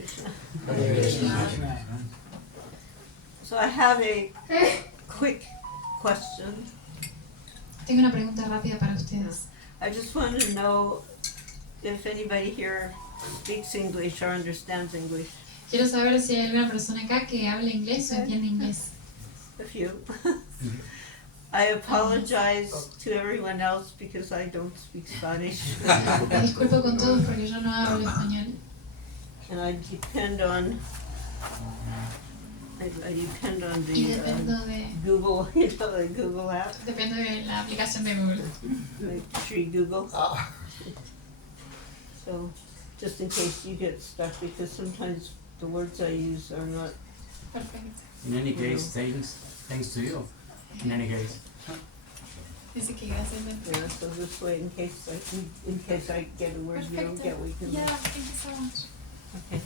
Krishna. Hare Krishna. So I have a quick question. Tengo una pregunta rápida para ustedes. I just want to know if anybody here speaks English or understands English. Quiero saber si hay alguna persona acá que hable inglés o entiende inglés. A few. I apologize to everyone else because I don't speak Spanish. Me disculpo con todos porque yo no hablo español. And I depend on I depend on Y the dependo de, Google, the Google app, dependo de la aplicación de Google. like Tree Google. Ah, So just in case you get stuck, because sometimes the words I use are not. Perfecto. In any case, thanks to you. In any case. Dice que gracias. Yeah, so this way, in case I get a word you don't get, we can. Yeah, thank you so much. Okay.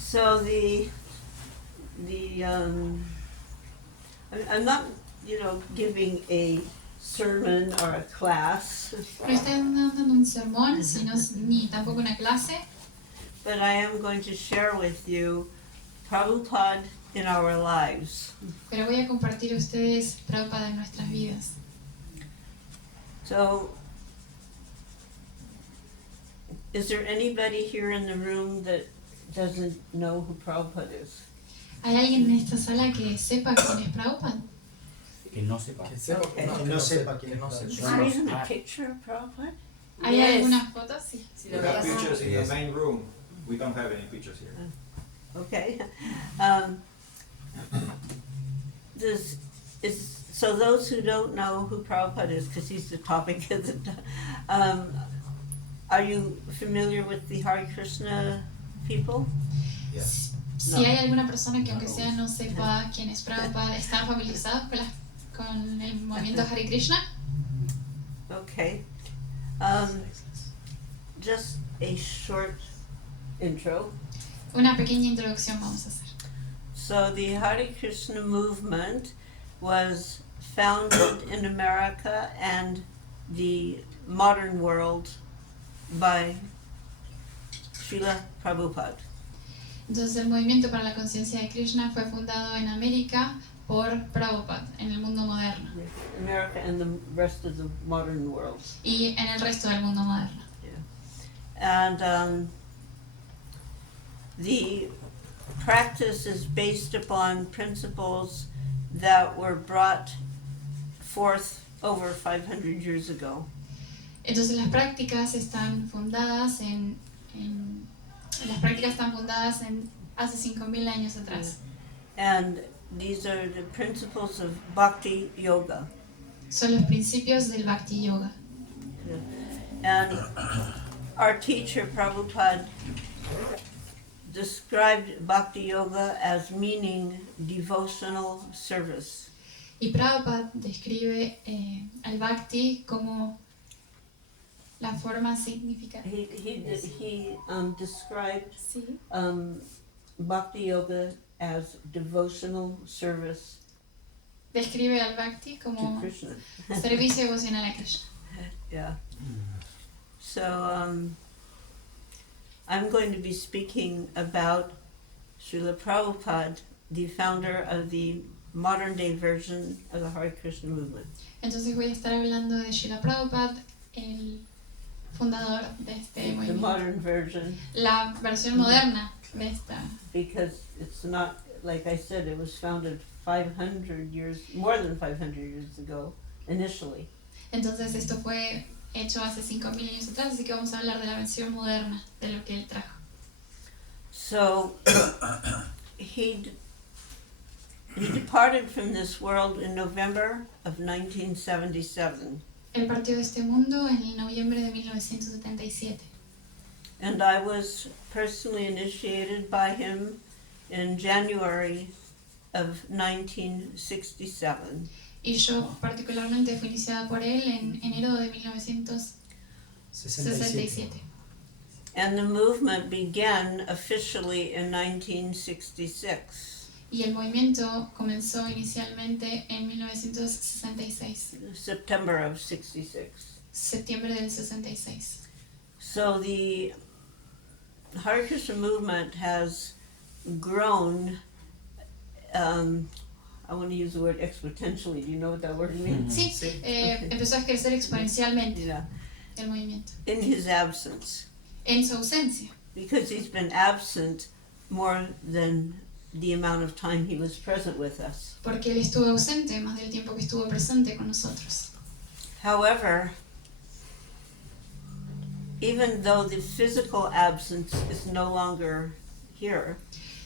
So I'm not, giving a sermon or a class, No estoy dando un sermón, sino ni tampoco una clase, but I am going to share with you Prabhupada in our lives. pero voy a compartir a ustedes Prabhupada en nuestras vidas. So, is there anybody here in the room that doesn't know who Prabhupada is? ¿Hay alguien en esta sala que sepa quién es Prabhupada? Que no sepa. que sepa, Okay. que no sepa quién No es. sé. Is Son there los- even a picture of Prabhupada? ¿Hay Yes. algunas fotos? Sí. Si We lo have veas. pictures in Yes. the main room. We don't have any pictures here. Okay. So those who don't know who Prabhupada is, because he's the topic of the, are you familiar with the Hare Krishna people? Yeah. Si No. hay alguna persona que aunque sea no sepa quién es Prabhupada, ¿están familiarizados con el movimiento Hare Krishna? Okay. Just a short intro. Una pequeña introducción vamos a hacer. So the Hare Krishna movement was founded in America and the modern world by Srila Prabhupada. Entonces el movimiento para la conciencia de Krishna fue fundado en América por Prabhupada, en el mundo moderno, America and the rest of the modern world. y en el resto del mundo moderno. And the practice is based upon principles that were brought forth over 500 years ago. Entonces las prácticas están fundadas hace 5.000 años atrás. And these are the principles of Bhakti Yoga. Son los principios del Bhakti Yoga. And our teacher, Prabhupada, described Bhakti Yoga as meaning devotional service. Y Prabhupada describe al Bhakti como la forma significativa. He described Sí. Bhakti Yoga as devotional service Describe al Bhakti to como Krishna. servicio devocional a Krishna. Yeah. So I'm going to be speaking about Srila Prabhupada, the founder of the modern day version of the Hare Krishna movement. Entonces voy a estar hablando de Srila Prabhupada, el fundador de este The movimiento. modern version, La versión moderna de esta. because it's not, like I said, it was founded 500 years, more than 500 years ago, initially. Entonces esto fue hecho hace 5.000 años atrás, así que vamos a hablar de la versión moderna de lo que él trajo. So he departed from this world in November of 1977, Él partió de este mundo en el noviembre de 1977 and I was personally initiated by him in January of 1967. y yo particularmente fui iniciada por él en enero de 1967. And the movement began officially in 1966, Y el movimiento comenzó inicialmente en 1966, September of 66. septiembre del 66. So the Hare Krishna movement has grown, I want to use the word exponentially. Do you know what that word means? Sí, empezó a crecer exponencialmente Yeah. el movimiento. In his absence, En su ausencia, because he's been absent more than the amount of time he was present with us. porque él estuvo ausente más del tiempo que estuvo presente con nosotros. However, even though the physical absence is no longer here,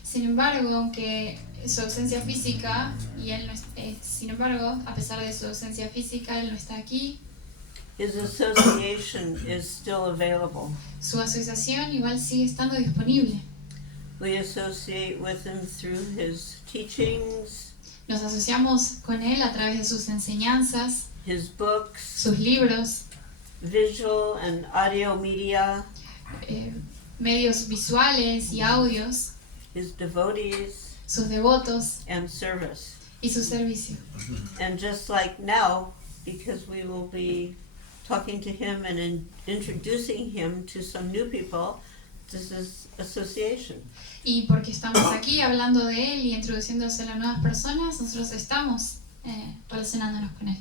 Sin embargo, aunque su ausencia física, y él no sin embargo, a pesar de su ausencia física, él no está aquí, his association is still available. su asociación igual sigue estando disponible. We associate with him through his teachings, Nos asociamos con él a través de sus enseñanzas, his books, sus libros, visual and audio media, medios visuales y audios, his devotees, sus devotos and service. y su servicio. And just like now, because we will be talking to him and introducing him to some new people, this is association. Y porque estamos aquí hablando de él y introduciéndose a las nuevas personas, nosotros estamos relacionándonos con él.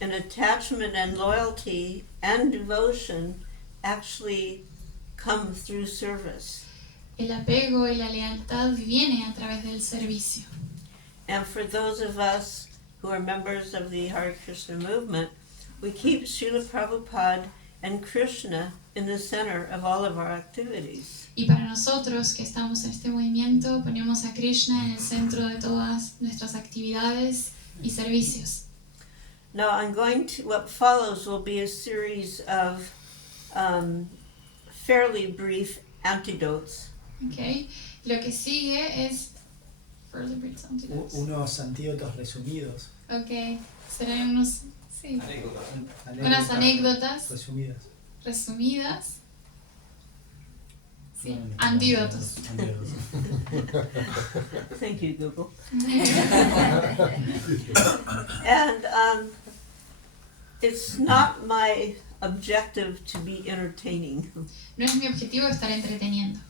And attachment and loyalty and devotion actually come through service. El apego y la lealtad viene a través del servicio. And for those of us who are members of the Hare Krishna movement, we keep Srila Prabhupada and Krishna in the center of all of our activities. Y para nosotros que estamos en este movimiento, ponemos a Krishna en el centro de todas nuestras actividades y servicios. Now what follows will be a series of fairly brief antidotes. Okay. Lo que sigue es further brief antidotes. Unos antídotos resumidos. Okay. Serán unos, sí, Anécdota. unas anécdotas resumidas. resumidas. Sí, antídotos. Thank you, Google. And it's not my objective to be entertaining. No es mi objetivo estar entreteniendo.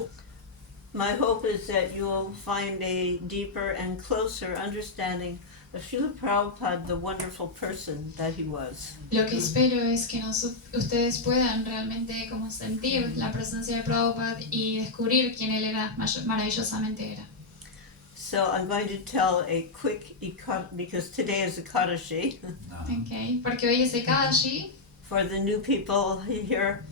My hope is that you will find a deeper and closer understanding of Srila Prabhupada, the wonderful person that he was. Lo que espero es que ustedes puedan realmente como sentir la presencia de Prabhupada y descubrir quién él era, maravillosamente era. So I'm going to tell a quick, because today is Ekadashi. Okay. Porque hoy es Ekadashi. For the new people here,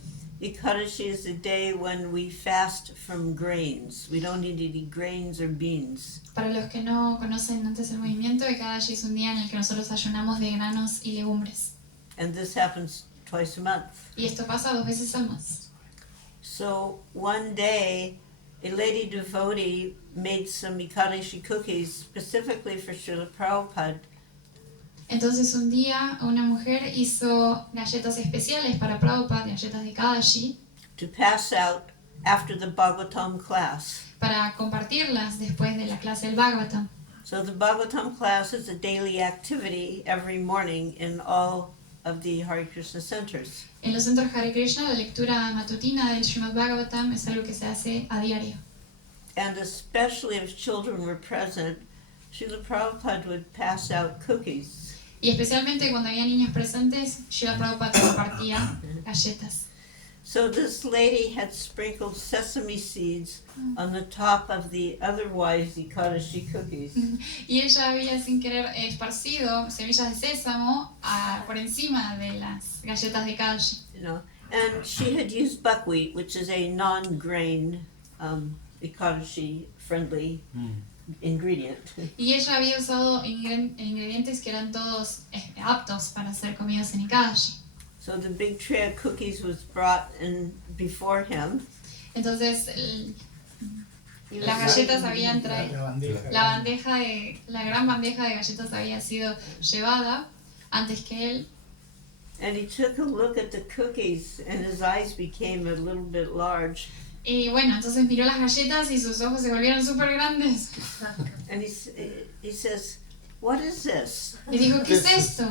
Ekadashi is the day when we fast from grains. We don't need to eat grains or beans. Para los que no conocen antes el movimiento, Ekadashi es un día en el que nosotros ayunamos de granos y legumbres. And this happens twice a month. Y esto pasa 2 veces al mes. So one day, a lady devotee made some Ekadashi cookies specifically for Srila Prabhupada. Entonces un día una mujer hizo galletas especiales para Prabhupada, galletas de Ekadashi, To pass out after the Bhagavatam class. para compartirlas después de la clase del Bhagavatam. So the Bhagavatam class is a daily activity every morning in all of the Hare Krishna centers. En los centros Hare Krishna, la lectura matutina del Srimad Bhagavatam es algo que se hace a diario. And especially if children were present, Srila Prabhupada would pass out cookies. Y especialmente cuando había niños presentes, Srila Prabhupada compartía galletas. So this lady had sprinkled sesame seeds on the top of the otherwise Ekadashi cookies. Y ella había sin querer esparcido semillas de sésamo por encima de las galletas de Ekadashi. You know, and she had used buckwheat, which is a non-grain Ekadashi friendly ingredient. Y ella había usado ingredientes que eran todos aptos para ser comidos en Ekadashi. So the big tray of cookies was brought in before him. Entonces las galletas habían traído, la gran bandeja de galletas había sido llevada antes que él. And he took a look at the cookies and his eyes became a little bit large. Y bueno, entonces miró las galletas y sus ojos se volvieron súper grandes. And he says, "What is this? Y dijo, ¿qué es esto?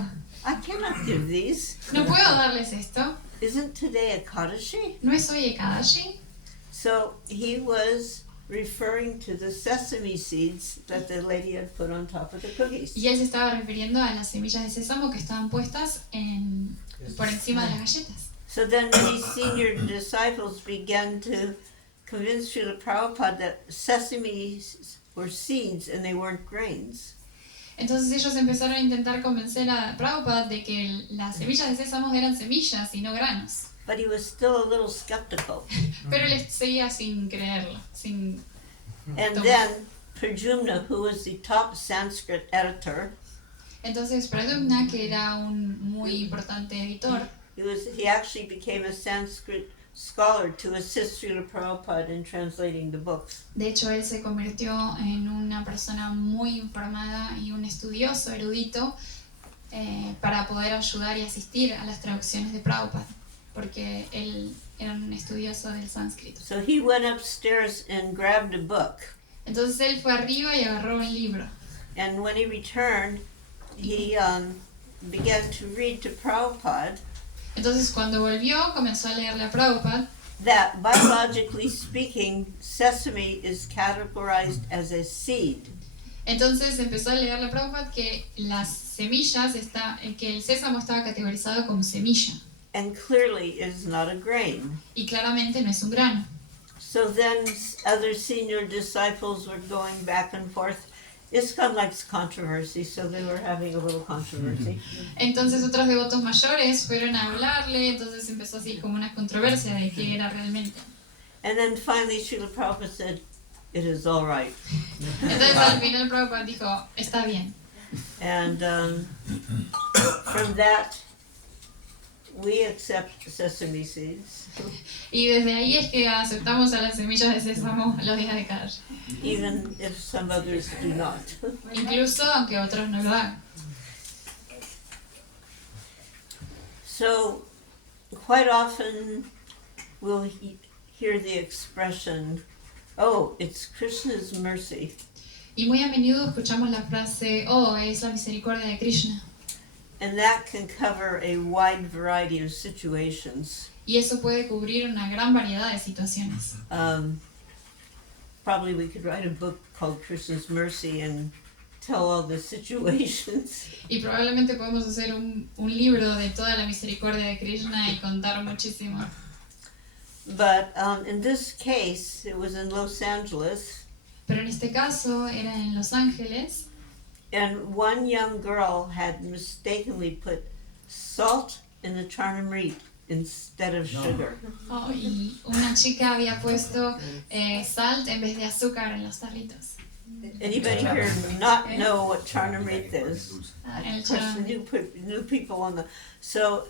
I cannot give these." No puedo darles esto. isn't today Ekadashi? ¿No es hoy Ekadashi? So he was referring to the sesame seeds that the lady had put on top of the cookies. Y él se estaba refiriendo a las semillas de sésamo que estaban puestas por encima de las galletas. So then many senior disciples began to convince Srila Prabhupada that sesame were seeds and they weren't grains. Entonces ellos empezaron a intentar convencer a Prabhupada de que las semillas de sésamo eran semillas y no granos. But he was still a little skeptical. Pero él seguía sin creerlo, sin And tomar. then Pradyumna, who was the top Sanskrit editor, Entonces Pradyumna, que era un muy importante editor, he actually became a Sanskrit scholar to assist Srila Prabhupada in translating the books. de hecho él se convirtió en una persona muy informada y un estudioso, erudito, para poder ayudar y asistir a las traducciones de Prabhupada, porque él era un estudioso del sánscrito. So he went upstairs and grabbed a book. Entonces él fue arriba y agarró un libro. And when he returned, he began to read to Prabhupada Entonces cuando volvió comenzó a leerle a Prabhupada that biologically speaking, sesame is categorized as a seed. Entonces empezó a leerle a Prabhupada que las semillas, que el sésamo estaba categorizado como semilla And clearly is not a grain. y claramente no es un grano. So then other senior disciples were going back and forth. ISKCON likes controversy, so they were having a little controversy. Entonces otros devotos mayores fueron a hablarle, entonces empezó así como una controversia de qué era realmente. And then finally Srila Prabhupada said, it is all right. Entonces al final Prabhupada dijo, está bien. And from that, we accept sesame seeds, Y desde ahí es que aceptamos a las semillas de sésamo los días de cada día. even if some others do not. Incluso aunque otros no lo hagan. So, quite often we'll hear the expression, oh, it's Krishna's mercy. Y muy a menudo escuchamos la frase, oh, es la misericordia de Krishna. And that can cover a wide variety of situations. Y eso puede cubrir una gran variedad de situaciones. Probably we could write a book called Krishna's Mercy and tell all the situations. Y probablemente podemos hacer un libro de toda la misericordia de Krishna y contar muchísimo. But in this case, it was in Los Angeles, Pero en este caso era en Los Ángeles and one young girl had mistakenly put salt in the charnamrita instead of sugar. y una chica había puesto sal en vez de azúcar en los tarritos. Anybody here not know what charnamrita is? En el Of course, charnamrita. new people on the. So,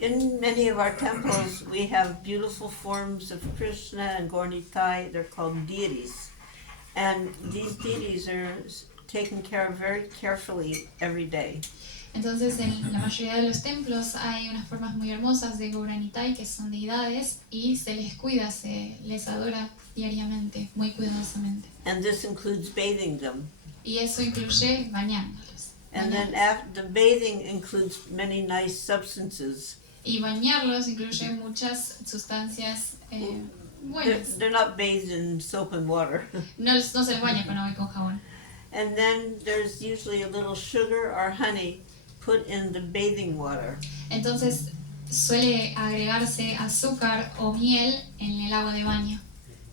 in many of our temples, we have beautiful forms of Krishna and Gaura-Nitai. They're called deities, and these deities are taken care of very carefully every day. Entonces en la mayoría de los templos hay unas formas muy hermosas de Gaura-Nitai que son deidades y se les cuida, se les adora diariamente, muy cuidadosamente. And this includes bathing them. Y eso incluye bañarlos. And then after the bathing includes many nice substances. Y bañarlos incluye muchas sustancias buenas. They're not bathed in soap and water. No se les baña con agua y con jabón. And then there's usually a little sugar or honey put in the bathing water. Entonces suele agregarse azúcar o miel en el agua de baño.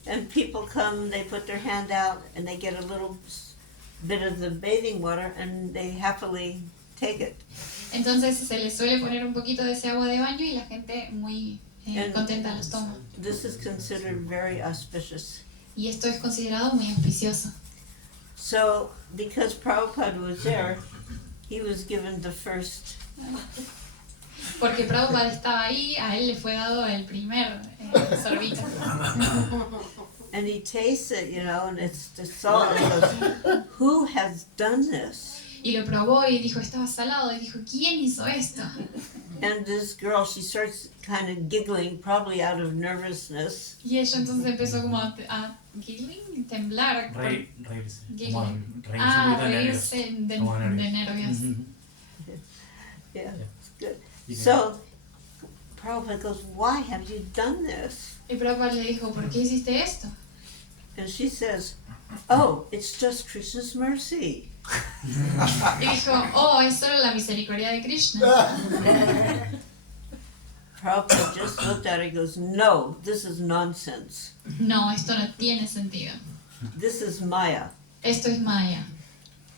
And people come, they put their hand out, and they get a little bit of the bathing water, and they happily take it. Entonces se les suele poner un poquito de ese agua de baño y la gente muy contenta los toma. This is considered very auspicious. Y esto es considerado muy auspicioso. So, because Prabhupada was there, he was given the first. Porque Prabhupada estaba ahí, a él le fue dado el primer sorbito. And he tastes it, and it's the salt, and he goes, who has done this? Y lo probó y dijo, estaba salado, y dijo, ¿quién hizo esto? And this girl, she starts kind of giggling, probably out of nervousness. Y ella entonces empezó como a giggling, temblar. Reírse. Giggling. Reírse un poquito de nervios. Reírse de Como nervios. Yeah, it's good. So, Prabhupada goes, why have you done this? Y Prabhupada le dijo, ¿por qué hiciste esto? And she says, oh, it's just Krishna's mercy. Y dijo, oh, es solo la misericordia de Krishna. Prabhupada just looked at her and goes, no, this is nonsense. No, esto no tiene sentido. This is Maya. Esto es Maya.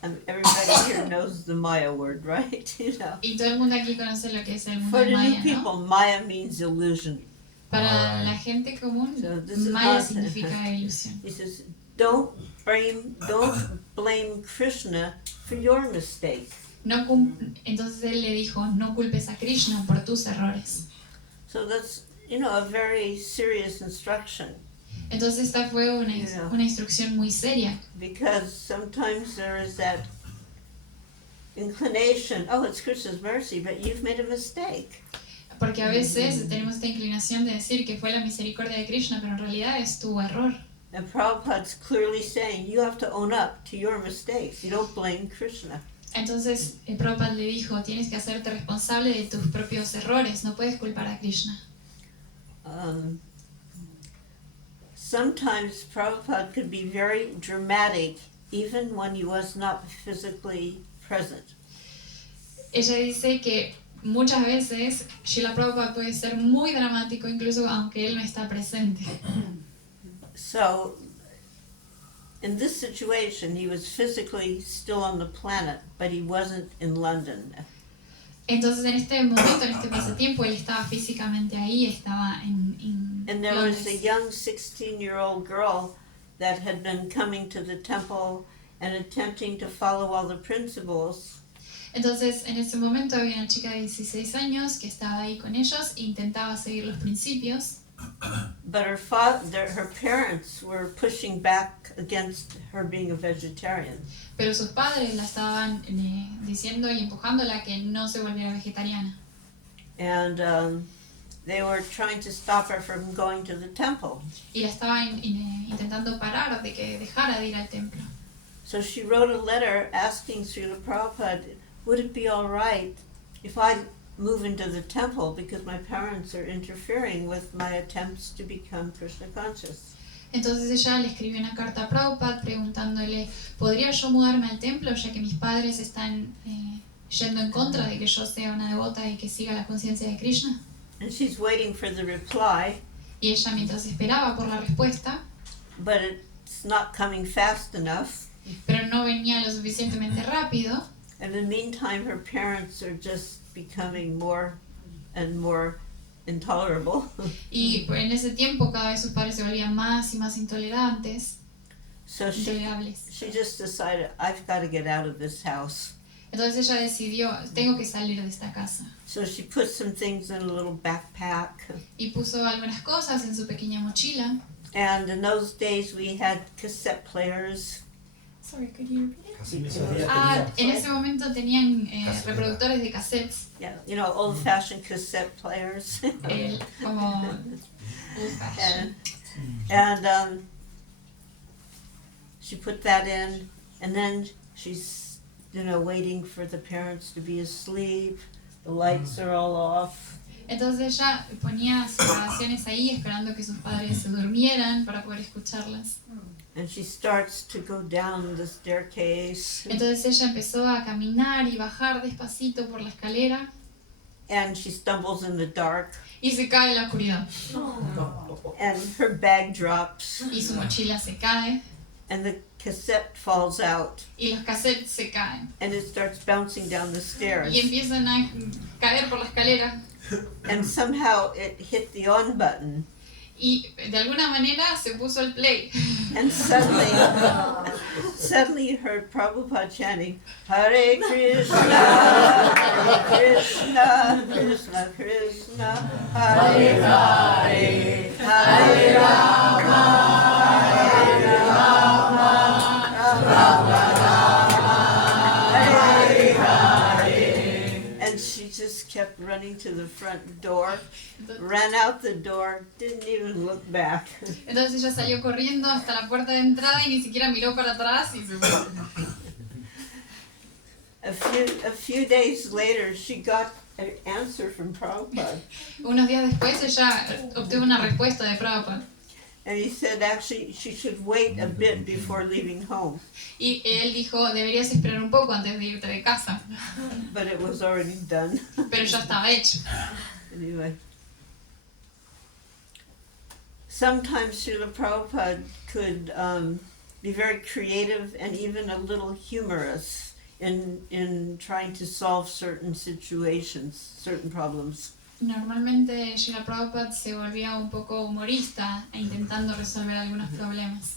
Everybody here knows the Maya word, right? You know. Y todo el mundo aquí conoce lo que es el mundo For de the new Maya, people, ¿no? Maya means illusion. Para la gente común, So this is Maya not- significa ilusión. He says, don't blame Krishna for your mistake. Entonces él le dijo, no culpes a Krishna por tus errores. So that's, a very serious instruction, Entonces esta fue una instrucción muy seria, because sometimes there is that inclination, oh, it's Krishna's mercy, but you've made a mistake. porque a veces tenemos esta inclinación de decir que fue la misericordia de Krishna, pero en realidad es tu error. And Prabhupada's clearly saying, you have to own up to your mistakes. You don't blame Krishna. Entonces Prabhupada le dijo, tienes que hacerte responsable de tus propios errores, no puedes culpar a Krishna. Sometimes Prabhupada could be very dramatic even when he was not physically present. Ella dice que muchas veces Srila Prabhupada puede ser muy dramático incluso aunque él no está presente. So, in this situation, he was physically still on the planet, but he wasn't in London. Entonces en este momento, en este pasatiempo, él estaba físicamente ahí, estaba en And there was a Londres. young 16-year-old girl that had been coming to the temple and attempting to follow all the principles. Entonces en ese momento había una chica de 16 años que estaba ahí con ellos e intentaba seguir los principios, But her parents were pushing back against her being a vegetarian. pero sus padres la estaban diciendo y empujándola a que no se volviera vegetariana. And they were trying to stop her from going to the temple. Y la estaban intentando parar de que dejara de ir al templo. So she wrote a letter asking Srila Prabhupada, would it be all right if I move into the temple because my parents are interfering with my attempts to become Krishna conscious? Entonces ella le escribió una carta a Prabhupada preguntándole, ¿podría yo mudarme al templo ya que mis padres están yendo en contra de que yo sea una devota y que siga la conciencia de Krishna? And she's waiting for the reply, Y ella mientras esperaba por la respuesta, but it's not coming fast enough. pero no venía lo suficientemente rápido, And in the meantime, her parents are just becoming more and more intolerable. y en ese tiempo cada vez sus padres se volvían más y más intolerantes, So intolerables. she just decided, I've got to get out of this house. Entonces ella decidió, tengo que salir de esta casa. So she put some things in a little backpack. Y puso algunas cosas en su pequeña mochila. And in those days, we had cassette players. Sorry, could you repeat it? Así me solía Ah, tener. en ese momento tenían reproductores de cassettes, Yeah, old-fashioned cassette players. como old fashioned. and she put that in, and then she's, waiting for the parents to be asleep. The lights are all off. Entonces ella ponía sus grabaciones ahí esperando que sus padres se durmieran para poder escucharlas. And she starts to go down the staircase. Entonces ella empezó a caminar y bajar despacito por la escalera And she stumbles in the dark. y se cae en la oscuridad. And her bag drops. Y su mochila se cae And the cassette falls out. y los cassettes se caen. And it starts bouncing down the stairs. Y empiezan a caer por la escalera. And somehow it hit the on button. Y de alguna manera se puso el play. And suddenly you heard Prabhupada chanting, Hare Krishna, Krishna, Krishna, Krishna, Hare Hare, Hare Rama, Hare Rama, Rama Rama, Hare Hare. And she just kept running to the front door, ran out the door, didn't even look back. Entonces ella salió corriendo hasta la puerta de entrada y ni siquiera miró para atrás y se fue. A few days later, she got an answer from Prabhupada. Unos días después ella obtuvo una respuesta de Prabhupada. And he said actually she should wait a bit before leaving home. Y él dijo, deberías esperar un poco antes de irte de casa. But it was already done. Pero ya estaba hecho. Anyway. Sometimes Srila Prabhupada could be very creative and even a little humorous in trying to solve certain situations, certain problems. Normalmente Srila Prabhupada se volvía un poco humorista e intentando resolver algunos problemas.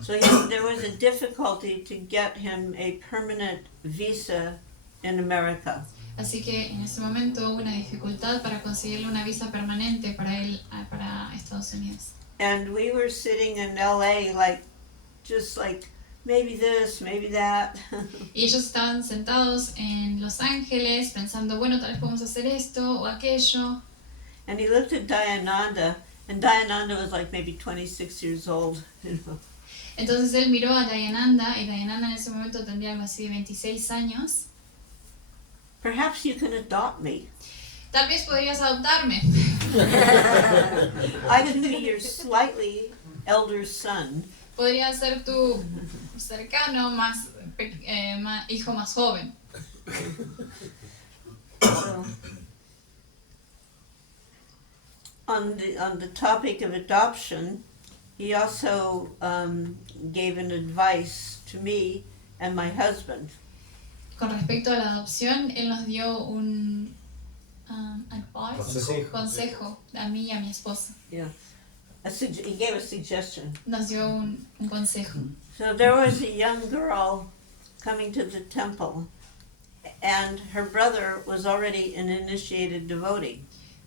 So there was a difficulty to get him a permanent visa in America. Así que en ese momento hubo una dificultad para conseguirle una visa permanente para él, para Estados Unidos. And we were sitting in LA just like maybe this, maybe that. Y ellos estaban sentados en Los Ángeles pensando, bueno, tal vez podemos hacer esto o aquello. And he looked at Dayananda, and Dayananda was like maybe 26 years old, you know. Entonces él miró a Dayananda y Dayananda en ese momento tendría algo así de 26 años. Perhaps you can adopt me. Tal vez podrías adoptarme. I could be your slightly elder son. Podría ser tu cercano, hijo más joven. So, on the topic of adoption, he also gave an advice to me and my husband. Con respecto a la adopción, él nos dio un consejo a mí y a mi esposa. Yeah, he gave a suggestion. Nos dio un consejo. So there was a young girl coming to the temple, and her brother was already an initiated devotee.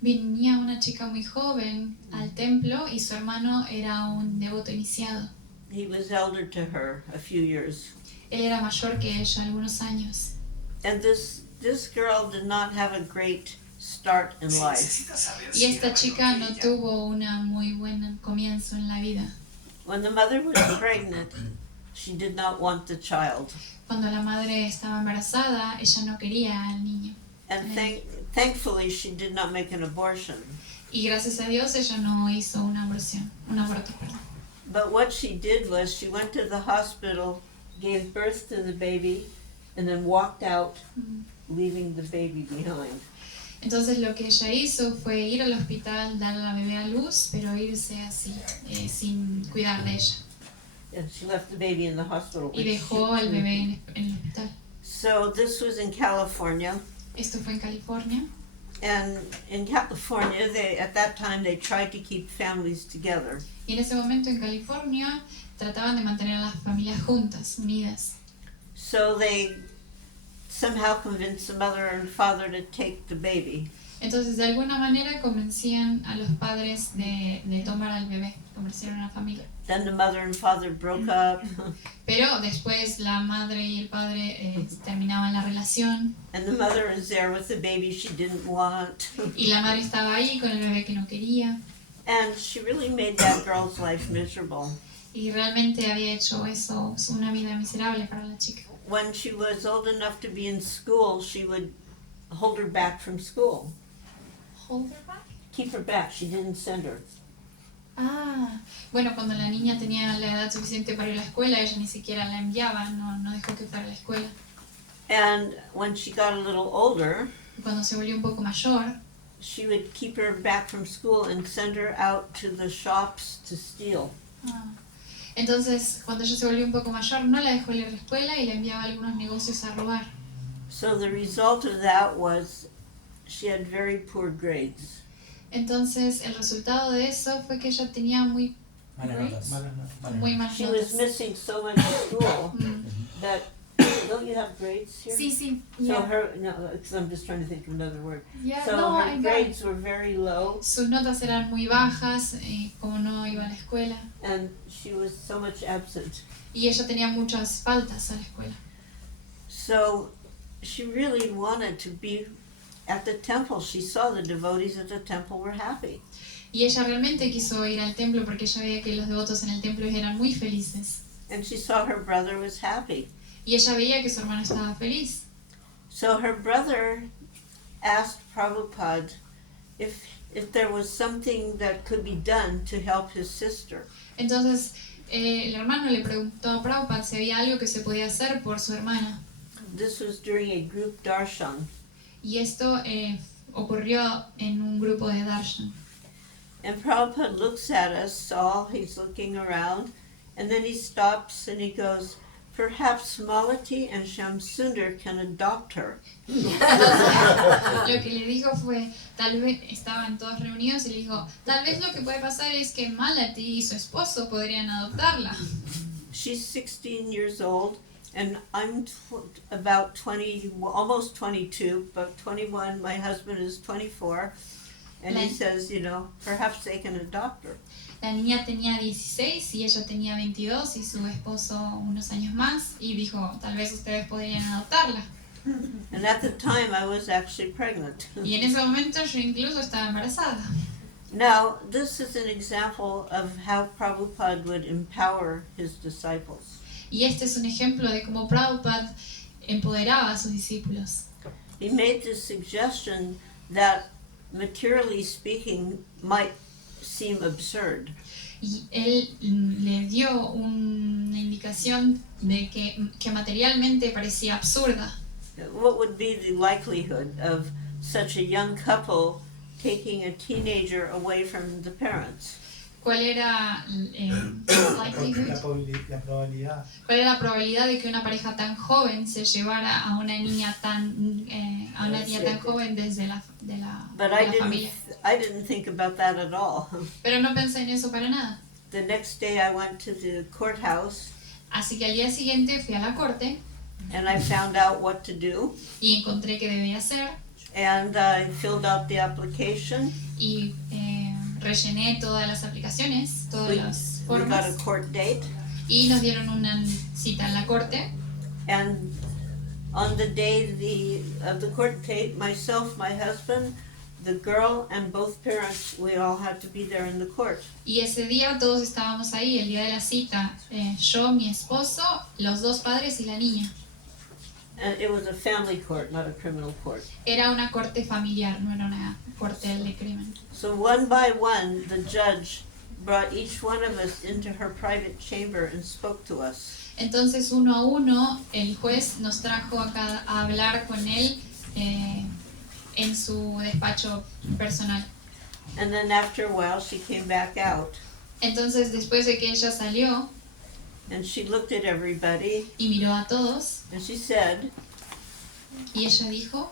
Venía una chica muy joven al templo y su hermano era un devoto iniciado. He was elder to her a few years. Él era mayor que ella algunos años. And this girl did not have a great start in life. Y esta chica no tuvo una muy buen comienzo en la vida. When the mother was pregnant, she did not want the child. Cuando la madre estaba embarazada, ella no quería al niño. And thankfully, she did not make an abortion. Y gracias a Dios ella no hizo un aborto, perdón. But what she did was she went to the hospital, gave birth to the baby, and then walked out, leaving the baby behind. Entonces lo que ella hizo fue ir al hospital, dar a la bebé a luz, pero irse así, sin cuidar de ella. And she left the baby in the hospital. Y dejó al bebé en el hospital. So this was in California. Esto fue en California. And in California, at that time, they tried to keep families together. Y en ese momento en California trataban de mantener a las familias juntas, unidas. So they somehow convinced the mother and father to take the baby. Entonces de alguna manera convencían a los padres de tomar al bebé, convencer a una familia. Then the mother and father broke up. Pero después la madre y el padre terminaban la relación. And the mother is there with the baby she didn't want. Y la madre estaba ahí con el bebé que no quería. And she really made that girl's life miserable. Y realmente había hecho eso, una vida miserable para la chica. When she was old enough to be in school, she would hold her back from school. Hold her back? Keep her back. She didn't send her. Ah, bueno, cuando la niña tenía la edad suficiente para ir a la escuela, ella ni siquiera la enviaba, no dejó que fuera a la escuela. And when she got a little older, Y cuando se volvió un poco mayor, she would keep her back from school and send her out to the shops to steal. entonces cuando ella se volvió un poco mayor, no la dejó ir a la escuela y la enviaba a algunos negocios a robar. So the result of that was she had very poor grades. Entonces el resultado de eso fue que ella tenía muy Malas notas. muy malas She was notas. missing so much school that, don't you have grades here? Sí, sí. So because I'm just trying to think of another word. Yeah, So no, her I got it. grades were very low, Sus notas eran muy bajas, como no iba a la escuela. and she was so much absent. Y ella tenía muchas faltas a la escuela. So she really wanted to be at the temple. She saw the devotees at the temple were happy. Y ella realmente quiso ir al templo porque ella veía que los devotos en el templo eran muy felices. And she saw her brother was happy. Y ella veía que su hermano estaba feliz. So her brother asked Prabhupada if there was something that could be done to help his sister. Entonces el hermano le preguntó a Prabhupada si había algo que se podía hacer por su hermana. This was during a group darshan. Y esto ocurrió en un grupo de darshan. And Prabhupada looks at us all, he's looking around, and then he stops and he goes, perhaps Malati and Shamsundar can adopt her. Lo que le dijo fue, tal vez estaban todos reunidos y le dijo, tal vez lo que puede pasar es que Malati y su esposo podrían adoptarla. She's 16 years old, and I'm about 20, almost 22, but 21. My husband is 24, and he says, perhaps they can adopt her. La niña tenía 16 y ella tenía 22 y su esposo unos años más y dijo, tal vez ustedes podrían adoptarla. And at the time, I was actually pregnant. Y en ese momento yo incluso estaba embarazada. Now, this is an example of how Prabhupada would empower his disciples. Y este es un ejemplo de cómo Prabhupada empoderaba a sus discípulos. He made this suggestion that, materially speaking, might seem absurd. Y él le dio una indicación de que materialmente parecía absurda. What would be the likelihood of such a young couple taking a teenager away from the parents? ¿Cuál era likelihood? La probabilidad. ¿Cuál era la probabilidad de que una pareja tan joven se llevara a una niña tan joven desde de la familia? I didn't think about that at all. Pero no pensé en eso para nada. The next day I went to the courthouse Así que al día siguiente fui a la corte and I found out what to do, y encontré qué debía hacer and I filled out the application. y rellené todas las aplicaciones, todas las We got a formas court date, y nos dieron una cita en la corte. and on the day of the court date, myself, my husband, the girl, and both parents, we all had to be there in the court. Y ese día todos estábamos ahí, el día de la cita, yo, mi esposo, los dos padres y la niña. And it was a family court, not a criminal court. Era una corte familiar, no era una corte de crimen. So one by one, the judge brought each one of us into her private chamber and spoke to us. Entonces uno a uno el juez nos trajo a hablar con él en su despacho personal. And then after a while, she came back out Entonces después de que ella salió and she looked at everybody y miró a todos and she said, y ella dijo,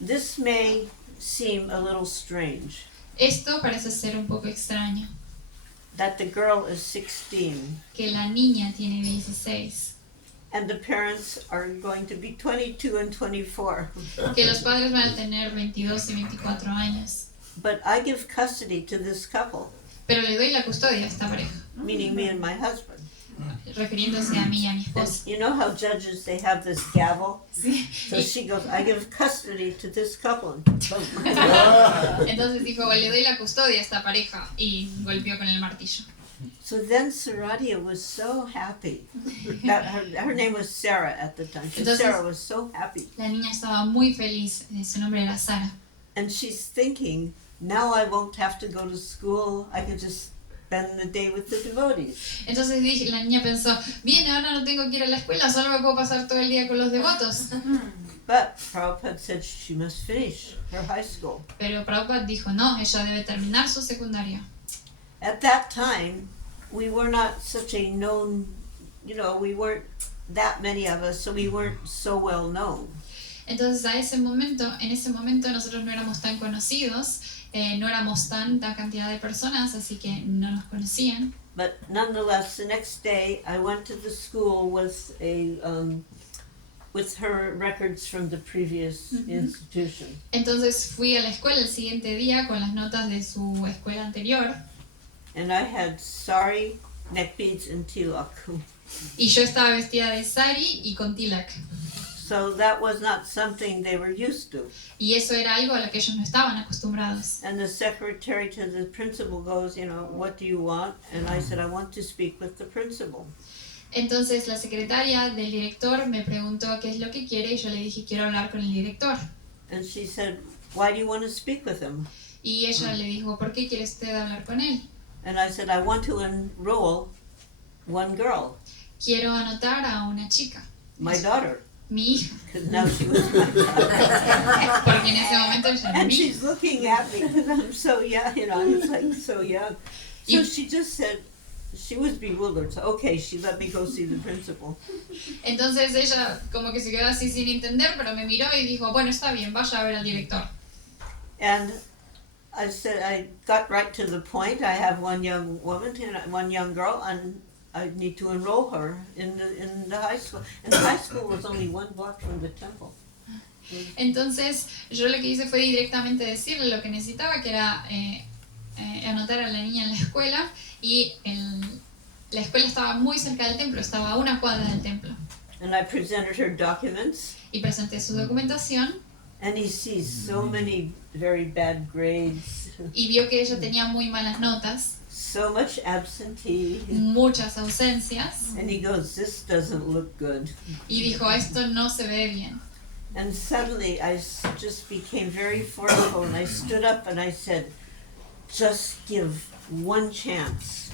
"This may seem a little strange esto parece ser un poco extraño, that the girl is 16 que la niña tiene 16, and the parents are going to be 22 and 24. que los padres van a tener 22 y 24 años, But I give custody to this couple," pero le doy la custodia a esta pareja, meaning me and my husband. refiriéndose a mí y a mi And esposo. you know how judges, they have this gavel? Sí. So she goes, "I give custody to this couple." And boom. Entonces dijo, le doy la custodia a esta pareja y golpeó con el martillo. So then Saradia was so happy. That her name was Sarah at the time. So Entonces- Sarah was so happy. La niña estaba muy feliz, su nombre era Sara. And she's thinking, now I won't have to go to school. I can just spend the day with the devotees. Entonces la niña pensó, bien, ahora no tengo que ir a la escuela, solo me puedo pasar todo el día con los devotos. But Prabhupada said she must finish her high school. Pero Prabhupada dijo, no, ella debe terminar su secundaria. At that time, we were not such a known, we weren't that many of us, so we weren't so well known. Entonces en ese momento nosotros no éramos tan conocidos, no éramos tanta cantidad de personas, así que no nos conocían. But nonetheless, the next day I went to the school with with her records from the previous institution. Entonces fui a la escuela el siguiente día con las notas de su escuela anterior And I had sari, neck beads, and tilak. y yo estaba vestida de sari y con tilak. So that was not something they were used to. Y eso era algo a lo que ellos no estaban acostumbrados. And the secretary to the principal goes, "What do you want?" And I said, "I want to speak with the principal." Entonces la secretaria del director me preguntó qué es lo que quiere y yo le dije quiero hablar con el director. And she said, why do you want to speak with him? Y ella le dijo, ¿por qué quiere usted hablar con él? And I said, I want to enroll one girl, Quiero anotar a una chica, my daughter, mi hija, because now she was my daughter. porque en ese momento ella era And mi hija. she's looking at me because I'm so young, you know, I was like so young. So You- she just said, she was bewildered. So, okay, she let me go see the principal. Entonces ella como que se quedó así sin entender, pero me miró y dijo, bueno, está bien, vaya a ver al director. And I said, I got right to the point. I have one young woman, one young girl, and I need to enroll her in the high school. And the high school was only 1 block from the temple. Entonces yo lo que hice fue directamente decirle lo que necesitaba, que era anotar a la niña en la escuela, y la escuela estaba muy cerca del templo, estaba a 1 cuadra del templo. And I presented her documents, Y presenté su documentación and he sees so many very bad grades, y vio que ella tenía muy malas notas, so much absentee. muchas ausencias, And he goes, this doesn't look good. y dijo, esto no se ve bien. And suddenly just became very forceful, and I stood up and I said, just give one chance.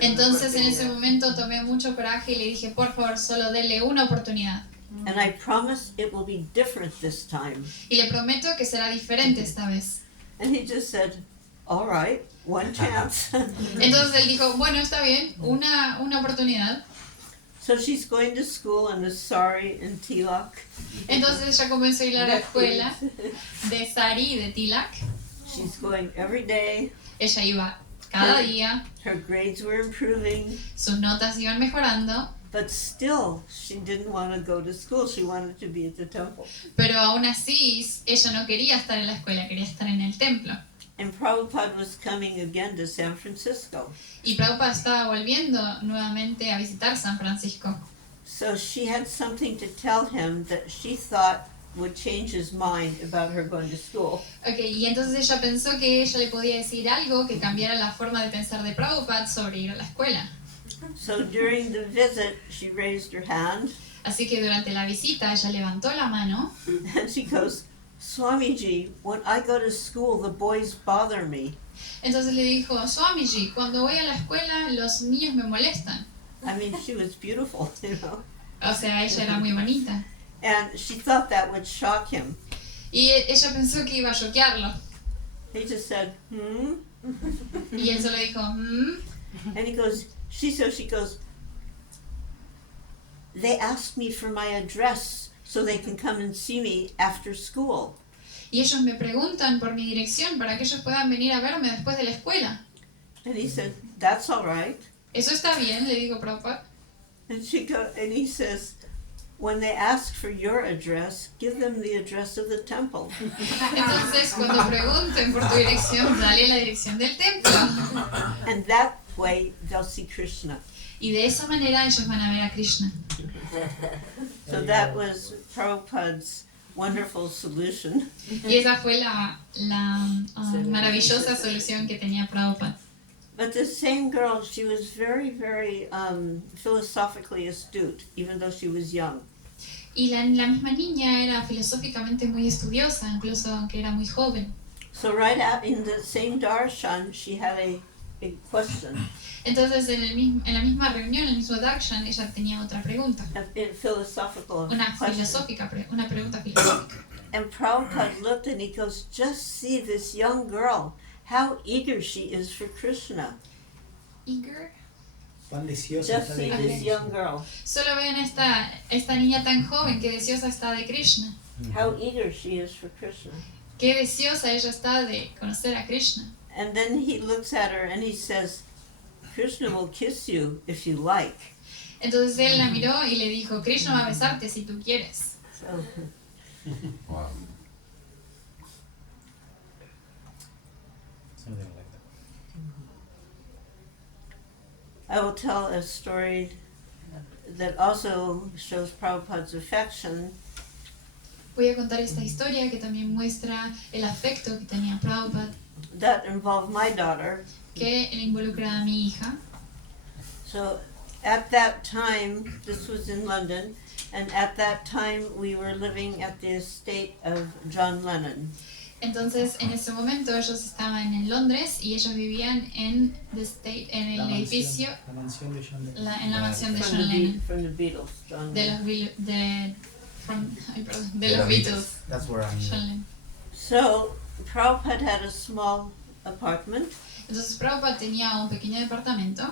Entonces en ese momento tomé mucho coraje y le dije, por favor, solo dele una oportunidad. And I promise it will be different this time. Y le prometo que será diferente esta vez. And he just said, all right, one chance. Entonces él dijo, bueno, está bien, una oportunidad. So she's going to school in the Sari in Tilak. Entonces ella comenzó a ir a la escuela de Sari y de Tilak. She's going every day. Ella iba cada día, Her grades were improving, sus notas iban mejorando, but still she didn't want to go to school. She wanted to be at the temple. pero aún así ella no quería estar en la escuela, quería estar en el templo. And Prabhupada was coming again to San Francisco. Y Prabhupada estaba volviendo nuevamente a visitar San Francisco. So she had something to tell him that she thought would change his mind about her going to school. Okay, y entonces ella pensó que ella le podía decir algo que cambiara la forma de pensar de Prabhupada sobre ir a la escuela. So during the visit, she raised her hand Así que durante la visita ella levantó la mano and she goes, Swamiji, when I go to school, the boys bother me. Entonces le dijo, Swamiji, cuando voy a la escuela los niños me molestan. I mean, she was beautiful, you know. O sea, ella era muy bonita. And she thought that would shock him. Y ella pensó que iba a choquearlo. He just said, hmm? Y él solo dijo, And he goes, she goes, they asked me for my address so they can come and see me after school. Y ellos me preguntan por mi dirección para que ellos puedan venir a verme después de la escuela. And he said, that's all right. Eso está bien, le dijo Prabhupada. And he says, when they ask for your address, give them the address of the temple. Entonces, cuando pregunten por tu dirección, dale la dirección del templo. And that way they'll see Krishna. Y de esa manera ellos van a ver a Krishna. So that was Prabhupada's wonderful solution. Y esa fue la maravillosa solución que tenía Prabhupada. But the same girl, she was very, very philosophically astute, even though she was young. Y la misma niña era filosóficamente muy estudiosa, incluso aunque era muy joven. So right out in the same darshan, she had a question, Entonces en la misma reunión, en el mismo darshan, ella tenía otra pregunta. a philosophical Una question. una pregunta filosófica. And Prabhupada looked and he goes, just see this young girl, how eager she is for Krishna. Eager. Cuán deseosa Just está see de this Krishna. young girl, Solo vean esta niña tan joven que deseosa está de Krishna. how eager she is for Krishna. Qué deseosa ella está de conocer a Krishna. And then he looks at her and he says, Krishna will kiss you if you like. Entonces él la miró y le dijo, Krishna va a besarte si tú quieres. So, Wow. Something like that. I will tell a story that also shows Prabhupada's affection. Voy a contar esta historia que también muestra el afecto que tenía Prabhupada, That involved my daughter. que involucra a mi hija. So at that time, this was in London, And at that time, we were living at the estate of John Lennon. Entonces, en ese momento ellos estaban en Londres y ellos vivían en el edificio, La mansión de John Lennon. en la mansión de From John Lennon, from the Beatles, John de Lennon. los Beatles. That's where I'm. John Lennon. So, Prabhupada had a small apartment, Entonces Prabhupada tenía un pequeño departamento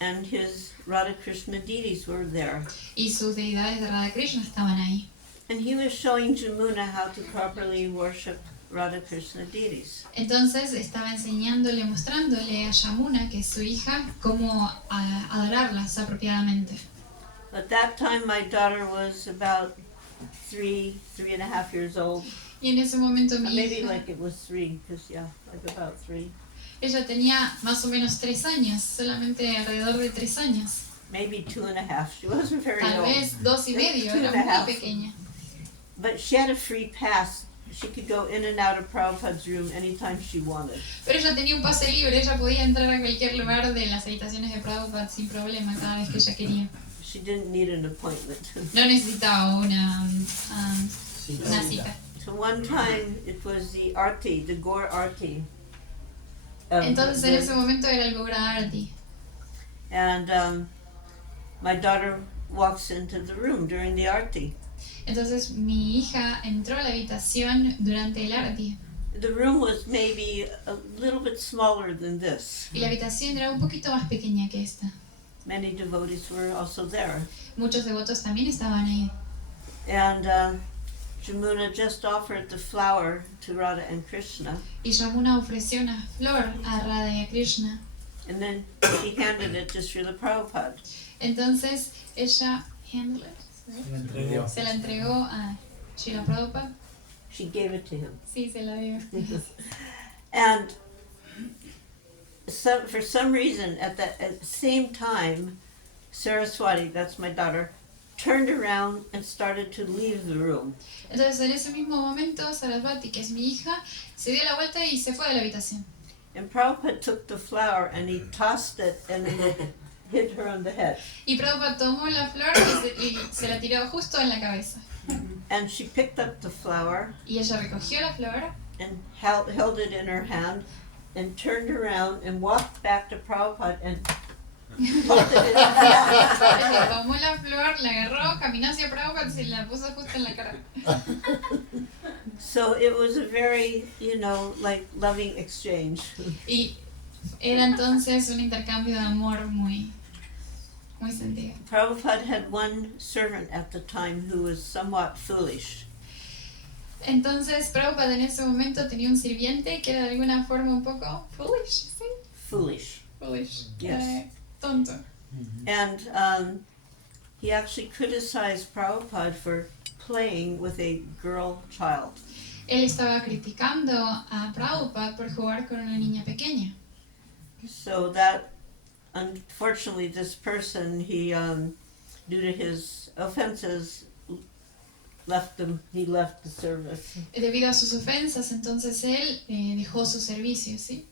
and his Radha Krishna deities were there. y sus deidades de Radha Krishna estaban ahí. And he was showing Jamuna how to properly worship Radha Krishna deities. Entonces estaba enseñándole, mostrándole a Yamuna, que es su hija, cómo adorarlas apropiadamente. At that time, my daughter was about 3.5 years old. Y en ese momento mi Maybe hija, like it was 3, because yeah, like about 3. ella tenía más o menos 3 años, solamente alrededor de 3 años. Maybe 2.5. She wasn't very Tal old. vez 2 y medio, Two era and a half. muy pequeña. But she had a free pass. She could go in and out of Prabhupada's room anytime she wanted. Pero ella tenía un pase libre, ella podía entrar a cualquier lugar de las habitaciones de Prabhupada sin problema cada vez que ella quería. She didn't need an appointment. No necesitaba una Sí, cita. So one time it was the Arti, the Gaur Arti. of Entonces en the- ese momento era el Gaura Arti. And my daughter walks into the room during the Arti. Entonces mi hija entró a la habitación durante el Arti. The room was maybe a little bit smaller than this. Y la habitación era un poquito más pequeña que esta. Many devotees were also there. Muchos devotos también estaban ahí. And Jamuna just offered the flower to Radha and Krishna. Y Yamuna ofreció una flor a Radha y a Krishna. And then she handed it to Srila Prabhupada. Entonces ella handled it, Me entregó. se la entregó a Srila Prabhupada. She gave it to him. Sí, se la dio. And for some reason, at the same time, Saraswati, that's my daughter, turned around and started to leave the room. Entonces en ese mismo momento Sarasvati, que es mi hija, se dio la vuelta y se fue de la habitación. And Prabhupada took the flower and he tossed it and hit her on the head. Y Prabhupada tomó la flor y se la tiró justo en la cabeza. And she picked up the flower Y ella recogió la flor and held it in her hand and turned around and walked back to Prabhupada and poked it in the hand. ella tomó la flor, la agarró, caminó hacia Prabhupada y se la puso justo en la cara. So it was a very, like loving exchange. Y era entonces un intercambio de amor muy sentido. Prabhupada had one servant at the time who was somewhat foolish. Entonces Prabhupada en ese momento tenía un sirviente que era de alguna forma un poco foolish, ¿sí? Foolish. Yes. Tonto. And he actually criticized Prabhupada for playing with a girl child. Él estaba criticando a Prabhupada por jugar con una niña pequeña. So that, unfortunately, this person, he, due to his offenses, he left the service. Debido a sus ofensas, entonces él dejó su servicio, ¿sí?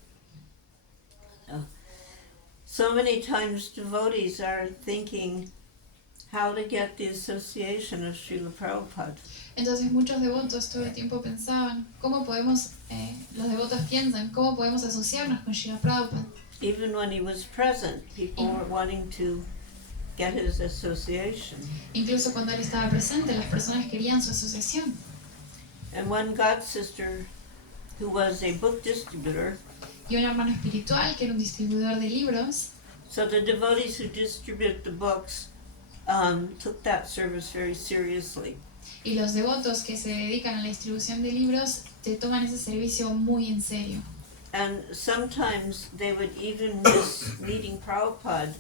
So many times devotees are thinking how to get the association of Srila Prabhupada. Entonces muchos devotos todo el tiempo pensaban, ¿cómo podemos, los devotos piensan, cómo podemos asociarnos con Srila Prabhupada? Even when he was present, people were wanting to get his association. Incluso cuando él estaba presente, las personas querían su asociación. And one god sister who was a book distributor, Y un hermano espiritual que era un distribuidor de libros, so the devotees who distribute the books took that service very seriously. y los devotos que se dedican a la distribución de libros te toman ese servicio muy en serio. And sometimes they would even miss meeting Prabhupada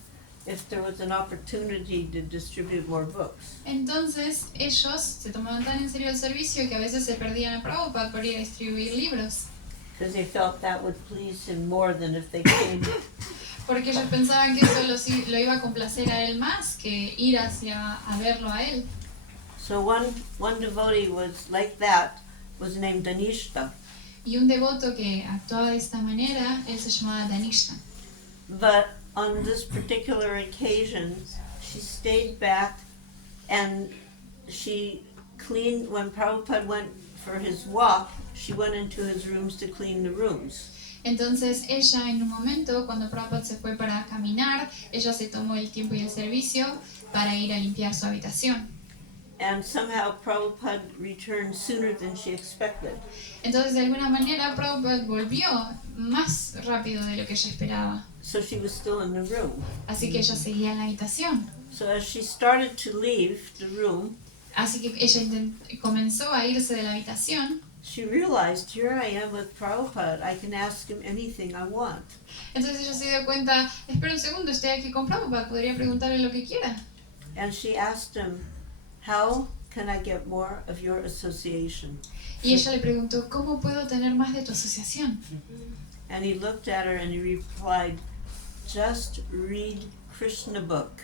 if there was an opportunity to distribute more books. Entonces ellos se tomaban tan en serio el servicio que a veces se perdían a Prabhupada por ir a distribuir libros, Because they felt that would please him more than if they came. porque ellos pensaban que eso lo iba a complacer a él más que ir hacia a verlo a él. So one devotee was like that, was named Danishta. Y un devoto que actuaba de esta manera, él se llamaba Danishta. But on this particular occasion, she stayed back And she cleaned, when Prabhupada went for his walk, she went into his rooms to clean the rooms. Entonces ella en un momento, cuando Prabhupada se fue para caminar, ella se tomó el tiempo y el servicio para ir a limpiar su habitación. And somehow Prabhupada returned sooner than she expected. Entonces de alguna manera Prabhupada volvió más rápido de lo que ella esperaba. So she was still in the room. Así que ella seguía en la habitación. So as she started to leave the room, Así que ella comenzó a irse de la habitación. she realized, here I am with Prabhupada, I can ask him anything I want. Entonces ella se dio cuenta, espera un segundo, estoy aquí con Prabhupada, podría preguntarle lo que quiera. And she asked him, how can I get more of your association? Y ella le preguntó, ¿cómo puedo tener más de tu asociación? And he looked at her and he replied, just read Krishna book.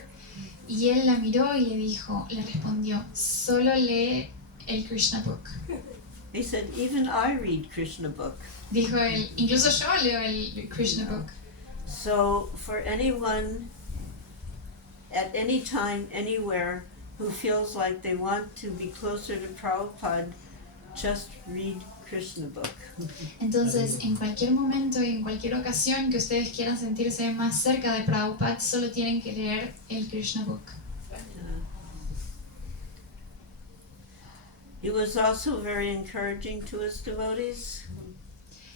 Y él la miró y le respondió, solo lee el Krishna Book. He said, even I read Krishna book. Dijo él, incluso yo leo el Krishna Book. So for anyone, at any time, anywhere, who feels like they want to be closer to Prabhupada, just read Krishna book. Entonces, en cualquier momento y en cualquier ocasión que ustedes quieran sentirse más cerca de Prabhupada, solo tienen que leer el Krishna Book. He was also very encouraging to his devotees.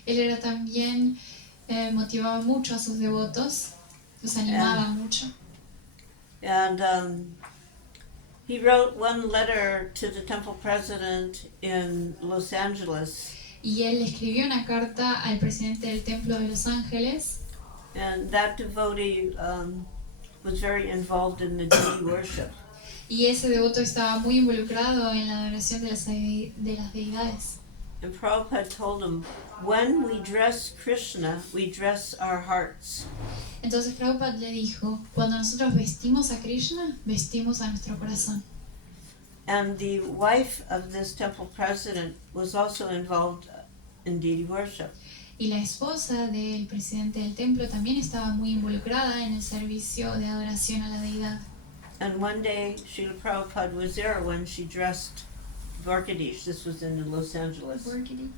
Él era también, motivaba mucho a sus devotos, los animaba mucho. And he wrote one letter to the temple president in Los Angeles. Y él escribió una carta al presidente del Templo de Los Ángeles. And that devotee was very involved in the deity worship. Y ese devoto estaba muy involucrado en la adoración de las deidades. And Prabhupada told him, when we dress Krishna, we dress our hearts. Entonces Prabhupada le dijo, cuando nosotros vestimos a Krishna, vestimos a nuestro corazón. And the wife of this temple president was also involved in deity worship. Y la esposa del presidente del templo también estaba muy involucrada en el servicio de adoración a la deidad. And one day, Srila Prabhupada was there when she dressed Dwarkadish. This was in Los Angeles. Dwarkadish.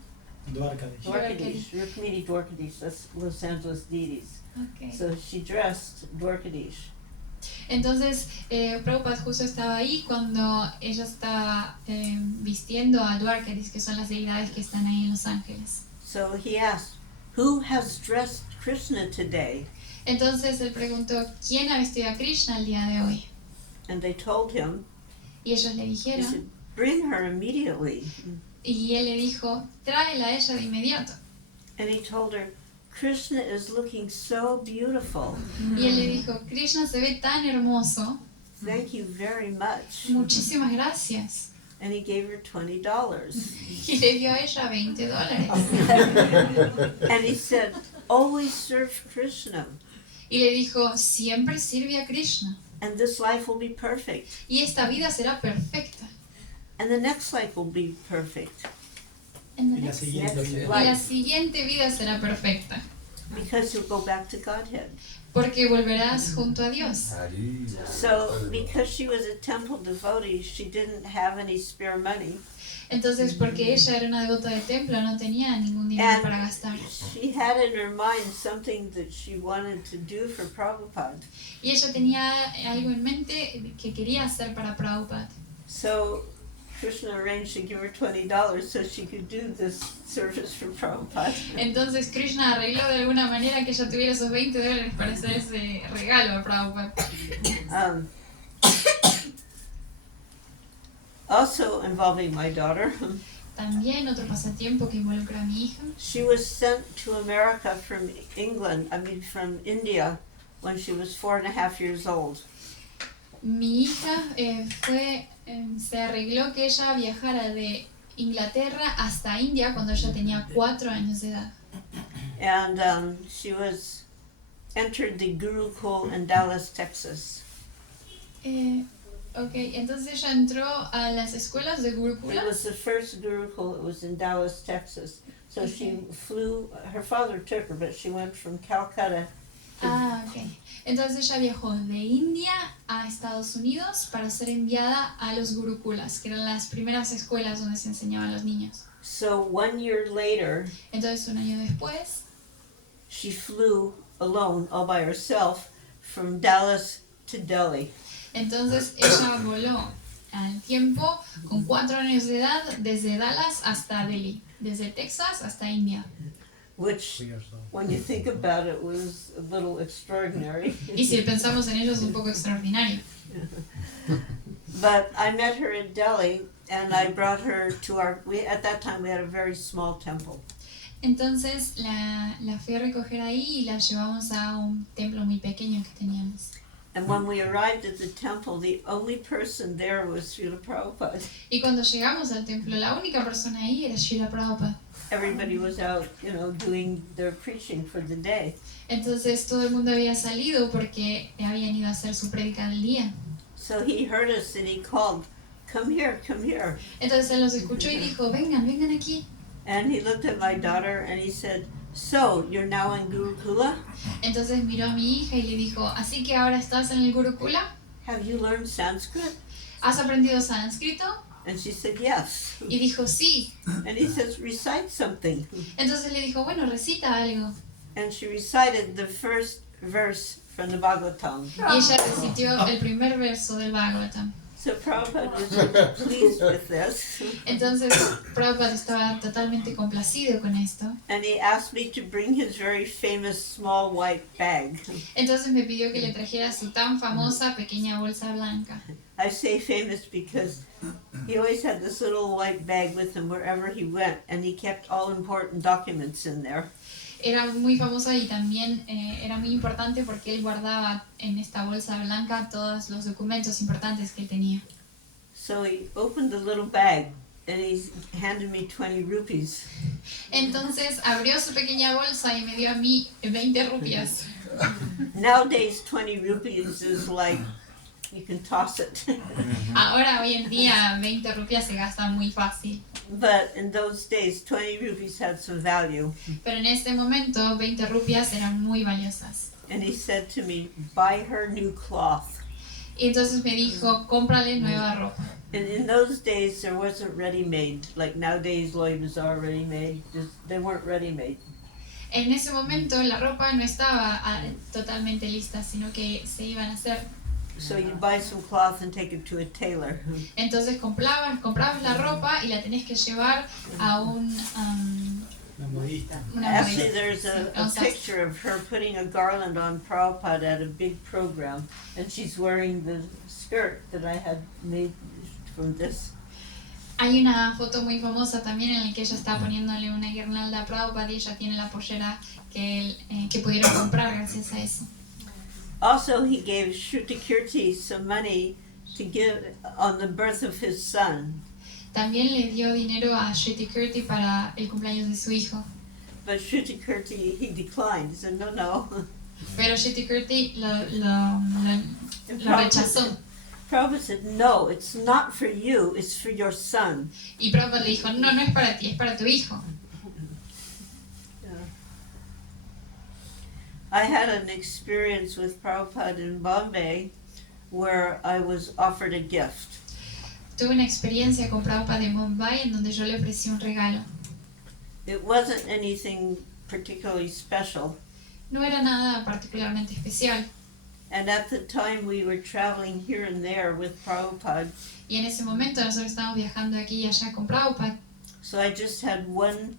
Dwarkadish, Rukmini Dwarkadish, that's Los Angeles deities. Okay. So she dressed Dwarkadish. Entonces, Prabhupada justo estaba ahí cuando ella estaba vistiendo a Dwarkadis, que son las deidades que están ahí en Los Ángeles. So he asked, who has dressed Krishna today? Entonces él preguntó, ¿quién ha vestido a Krishna el día de hoy? And they told him, Y ellos le he said, dijeron, bring her immediately. y él le dijo, tráela a ella de inmediato. And he told her, Krishna is looking so beautiful. Y él le dijo, Krishna se ve tan hermoso, Thank you very much. muchísimas gracias. And he gave her $20. Y le dio a ella $20. And he said, always serve Krishna. Y le dijo, siempre sirve a Krishna. And this life will be perfect. Y esta vida será perfecta. And the next life will be perfect. And the Y la next- siguiente Next vida. Y la life. siguiente vida será perfecta. Because you'll go back to Godhead. Porque volverás junto a Dios. Hari. So because she was a temple devotee, she didn't have any spare money. Entonces, porque ella era una devota del templo, no tenía ningún dinero para gastar. She had in her mind something that she wanted to do for Prabhupada. Y ella tenía algo en mente que quería hacer para Prabhupada. So Krishna arranged to give her $20 so she could do this service for Prabhupada. Entonces Krishna arregló de alguna manera que ella tuviera esos $20 para hacer ese regalo a Prabhupada. Also involving my daughter. También otro pasatiempo que involucra a mi hija. She was sent to America from from India when she was 4.5 years old. Mi hija se arregló que ella viajara de Inglaterra hasta India cuando ella tenía 4 años de edad. And she was entered the Gurukul in Dallas, Texas. Entonces ella entró a las escuelas de It Gurukula. was the first Gurukul, it was in Dallas, Texas. So she flew, her father took her, but she went from Calcutta Ok. Entonces ella viajó de India a Estados Unidos para ser enviada a los gurukulas, que eran las primeras escuelas donde se enseñaban a los niños. So 1 year later, Entonces un año después, she flew alone, all by herself, from Dallas to Delhi. entonces ella voló al tiempo con 4 años de edad desde Dallas hasta Delhi, desde Texas hasta India. Which, when you think about it, was a little extraordinary. Y si pensamos en ello es un poco extraordinario. But I met her in Delhi, and I brought her to at that time we had a very small temple. Entonces la fui a recoger ahí y la llevamos a un templo muy pequeño que teníamos. And when we arrived at the temple, the only person there was Srila Prabhupada. Y cuando llegamos al templo, la única persona ahí era Srila Prabhupada. Everybody was out, doing their preaching for the day. Entonces todo el mundo había salido porque habían ido a hacer su prédica del día. So he heard us and he called, come here, come here. Entonces él nos escuchó y dijo, vengan, vengan aquí. And he looked at my daughter and he said, so, you're now in Gurukula? Entonces miró a mi hija y le dijo, así que ahora estás en el Gurukula, Have you learned Sanskrit? ¿has aprendido sánscrito? And she said, yes. Y dijo, sí. And he says, recite something. Entonces le dijo, bueno, recita algo. And she recited the first verse from the Bhagavatam. Y ella recitió el primer verso del Bhagavatam. So Prabhupada was really pleased with this. Entonces Prabhupada estaba totalmente complacido con esto. And he asked me to bring his very famous small white bag. Entonces me pidió que le trajera su tan famosa pequeña bolsa blanca. I say famous because he always had this little white bag with him wherever he went, and he kept all important documents in there. Era muy famosa y también era muy importante porque él guardaba en esta bolsa blanca todos los documentos importantes que él tenía. So he opened the little bag and he handed me 20 rupees. Entonces abrió su pequeña bolsa y me dio a mí 20 rupias. Nowadays 20 rupees is like, you can toss it. Ahora, hoy en día, 20 rupias se gastan muy fácil. But in those days 20 rupees had some value. Pero en este momento, 20 rupias eran muy valiosas. And he said to me, buy her new cloth. Y entonces me dijo, cómprale nueva ropa. And in those days there wasn't ready-made, like nowadays Louis Vuitton ready-made, they weren't ready-made. En ese momento la ropa no estaba totalmente lista, sino que se iban a hacer. So you buy some cloth and take it to a tailor. Entonces comprabas la ropa y la tenés que llevar a La modista. una Actually, modista. there's a picture of her putting a garland on Prabhupada at a big program, and she's wearing the skirt that I had made from this. Hay una foto muy famosa también en la que ella está poniéndole una guirnalda a Prabhupada y ella tiene la pollera que pudieron comprar gracias a eso. Also, he gave Shrutikirti some money to give on the birth of his son. También le dio dinero a Shruti Kirti para el cumpleaños de su hijo. But Shrutikirti, he declined. He said, no. Pero Shruti Kirti lo rechazó. Prabhupada said, no, it's not for you, it's for your son. Y Prabhupada le dijo, no, no es para ti, es para tu hijo. I had an experience with Prabhupada in Bombay where I was offered a gift. Tuve una experiencia con Prabhupada en Mumbai en donde yo le ofrecí un regalo. It wasn't anything particularly special. No era nada particularmente especial. And at the time we were traveling here and there with Prabhupada. Y en ese momento nosotros estábamos viajando aquí y allá con Prabhupada. So I just had one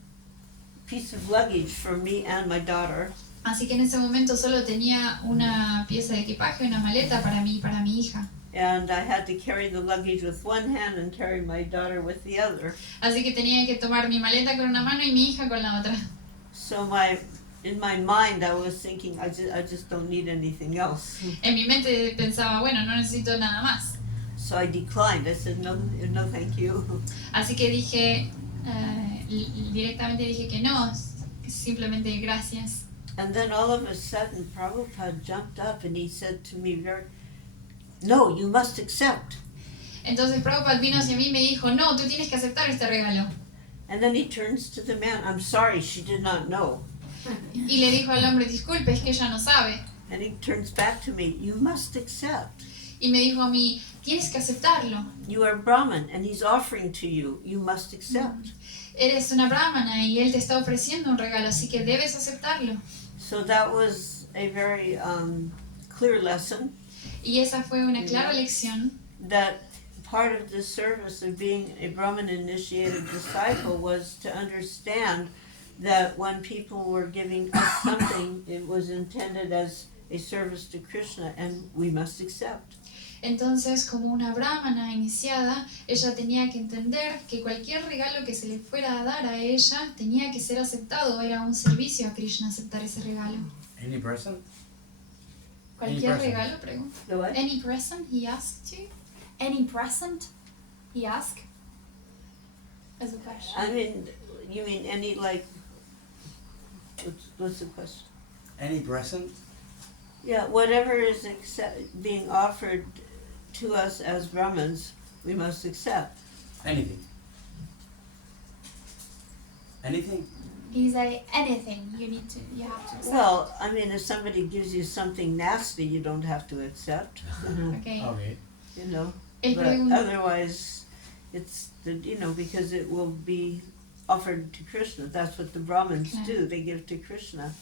piece of luggage for me and my daughter. Así que en ese momento solo tenía una pieza de equipaje, una maleta para mí y para mi hija. And I had to carry the luggage with one hand and carry my daughter with the other. Así que tenía que tomar mi maleta con una mano y mi hija con la otra. So in my mind I was thinking, I just don't need anything else. En mi mente pensaba, bueno, no necesito nada más. So I declined. I said, no, thank you. Así que dije, directamente dije que no, simplemente gracias. And then all of a sudden, Prabhupada jumped up and he said to me, no, you must accept. Entonces Prabhupada vino hacia mí y me dijo, no, tú tienes que aceptar este regalo. And then he turns to the man, I'm sorry, she did not know. Y le dijo al hombre, disculpe, es que ella no sabe. And he turns back to me, you must accept. Y me dijo a mí, tienes que aceptarlo. You are Brahman and he's offering to you, you must accept. Eres una brahmana y él te está ofreciendo un regalo, así que debes aceptarlo. So that was a very clear lesson Y esa fue una clara lección, that part of the service of being a Brahman initiated disciple was to understand that when people were giving us something, it was intended as a service to Krishna and we must accept. Entonces, como una brahmana iniciada, ella tenía que entender que cualquier regalo que se le fuera a dar a ella tenía que ser aceptado, era un servicio a Krishna aceptar ese regalo. Any present? ¿Cualquier present. regalo? Pregunto. The what? Any present? He asked you. Any present? He asked. As a question. I mean, you mean any like, what's the question? Any present? Yeah, whatever is being offered to us as Brahmins, we must accept. Anything. Anything? He said anything you have to accept. Well, I mean, if somebody gives you something nasty, you don't have to accept, Okay. Okay. you know. Él But preguntó, otherwise, it's because it will be offered to Krishna. That's what the Brahmins do. They give to Krishna,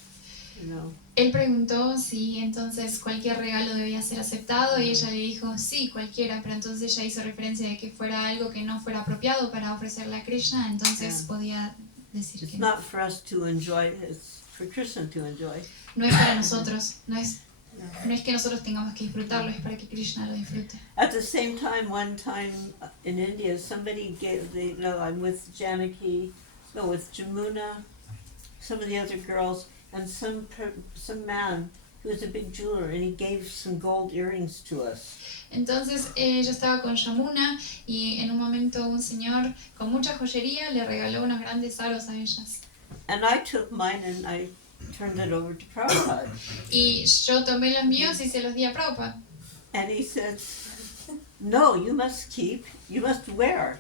you know. él preguntó si entonces cualquier regalo debía ser aceptado y ella le dijo sí, cualquiera, pero entonces ella hizo referencia de que fuera algo que no fuera apropiado para ofrecerle a Krishna, entonces podía decir It's que not for us to enjoy, it's for Krishna to enjoy. no es para nosotros, no es que nosotros tengamos que disfrutarlo, es para que Krishna lo disfrute. At the same time, one time in India, somebody gave, I'm with with Jamuna, some of the other girls, and some man who was a big jeweler, and he gave some gold earrings to us. Entonces yo estaba con Yamuna y en un momento un señor con mucha joyería le regaló unos grandes aros a ellas. And I took mine and I turned it over to Prabhupada. Y yo tomé los míos y se los di a Prabhupada. And he said, no, you must keep, you must wear.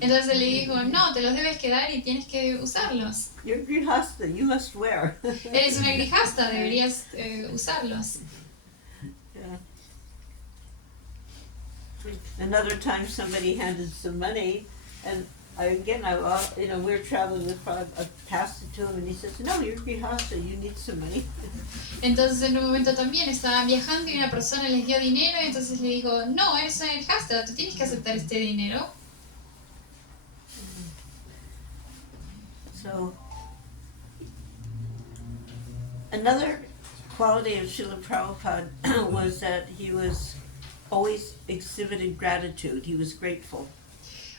Entonces le dijo, no, te los debes quedar y tienes que usarlos. You're grihasta, you must wear. Eres una grijasta, deberías usarlos. Yeah. Another time somebody handed some money and we're traveling with Prabhupada, I passed it to him and he says, no, you're grihasta, you need some money. Entonces en un momento también estaban viajando y una persona les dio dinero y entonces le dijo, no, eres una grijasta, tú tienes que aceptar este dinero. So, another quality of Srila Prabhupada was that he was always exhibited gratitude. He was grateful.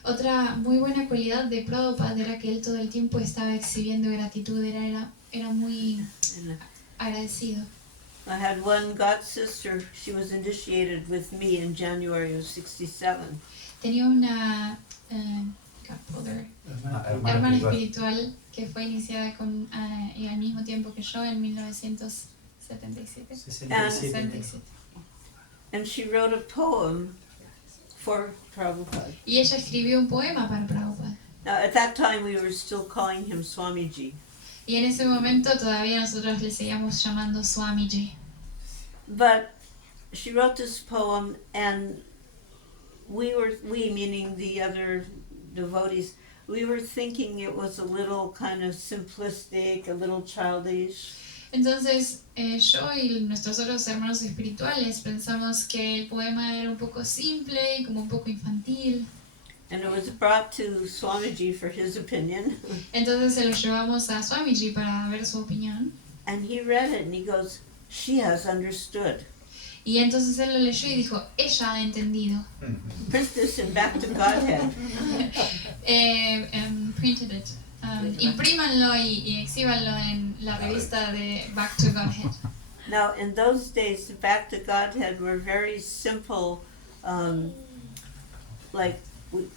Otra muy buena cualidad de Prabhupada era que él todo el tiempo estaba exhibiendo gratitud, era muy And agradecido. I had one god sister, she was initiated with me in January of 67. Tenía una godmother, hermana espiritual que fue iniciada y al mismo tiempo que yo en 1977. 67. And she wrote a poem for Prabhupada. Y ella escribió un poema para Prabhupada. Now, at that time, we were still calling him Swamiji. Y en ese momento todavía nosotros le seguíamos llamando Swamiji. But she wrote this poem, and we meaning the other devotees, we were thinking it was a little kind of simplistic, a little childish. Entonces yo y nuestros otros hermanos espirituales pensamos que el poema era un poco simple y como un poco infantil. And it was brought to Swamiji for his opinion. Entonces se lo llevamos a Swamiji para ver su opinión. And he read it and he goes, she has understood. Y entonces él lo leyó y dijo, ella ha entendido. Print this in Back to Godhead. Printed it. Imprímanlo y exhíbanlo en la revista de Back to Godhead. Now, in those days, the Back to Godhead were very simple, like, do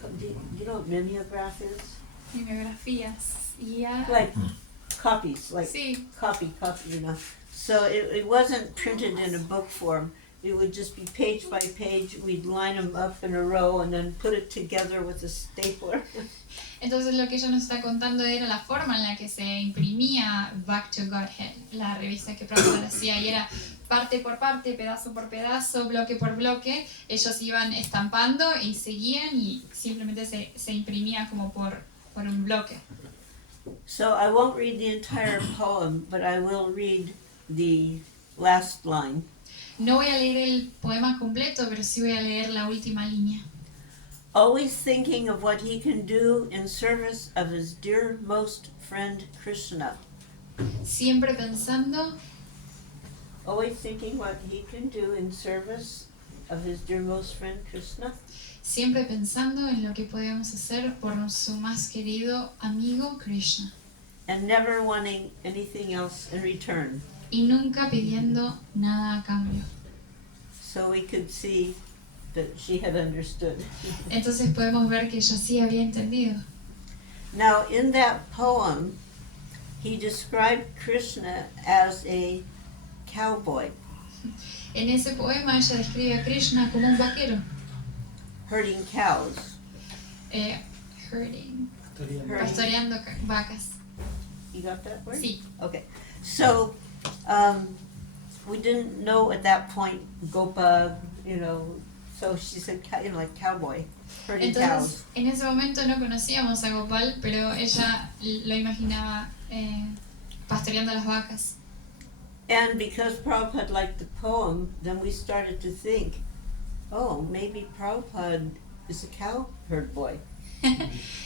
you know what mimeograph is? Mimeografías. Yeah. Like copies, like Sí. copy, you know. So it wasn't printed in a book form. It would just be page by page. We'd line them up in a row and then put it together with a stapler. Entonces lo que ella nos está contando era la forma en la que se imprimía Back to Godhead, la revista que Prabhupada hacía, y era parte por parte, pedazo por pedazo, bloque por bloque, ellos iban estampando y seguían y simplemente se imprimía como por un bloque. So I won't read the entire poem, but I will read the last line. No voy a leer el poema completo, pero sí voy a leer la última línea. Always thinking of what he can do in service of his dearmost friend Krishna. Siempre pensando, Always thinking what he can do in service of his dearmost friend Krishna. siempre pensando en lo que podemos hacer por su más querido amigo Krishna. And never wanting anything else in return. Y nunca pidiendo nada a cambio. So we could see that she had understood. Entonces podemos ver que ella sí había entendido. Now, in that poem, he described Krishna as a cowboy En ese poema ella describe a Krishna como un vaquero. herding cows. Herding, Herding. pastoreando vacas. You got that word? Sí. Okay. So, we didn't know at that point Gopa, so she said, like cowboy, herding Entonces, cows. en ese momento no conocíamos a Gopal, pero ella lo imaginaba pastoreando las vacas. And because Prabhupada liked the poem, then we started to think, oh, maybe Prabhupada is a cow herd boy.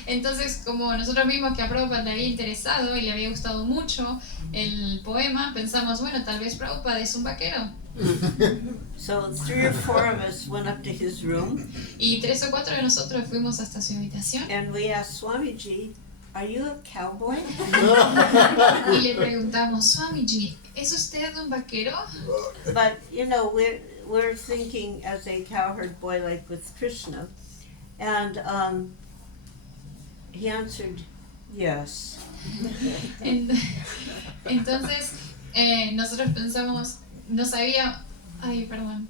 Entonces, como nosotros vimos que a Prabhupada le había interesado y le había gustado mucho el poema, pensamos, bueno, tal vez Prabhupada es un vaquero. So 3 or 4 of us went up to his room Y 3 o 4 de nosotros fuimos hasta su habitación and we asked Swamiji, are you a cowboy? y le preguntamos, Swamiji, ¿es usted un vaquero? But, we're thinking as a cowherd boy like with Krishna. And he answered, yes. Entonces, nosotros pensamos, no sabía, perdón.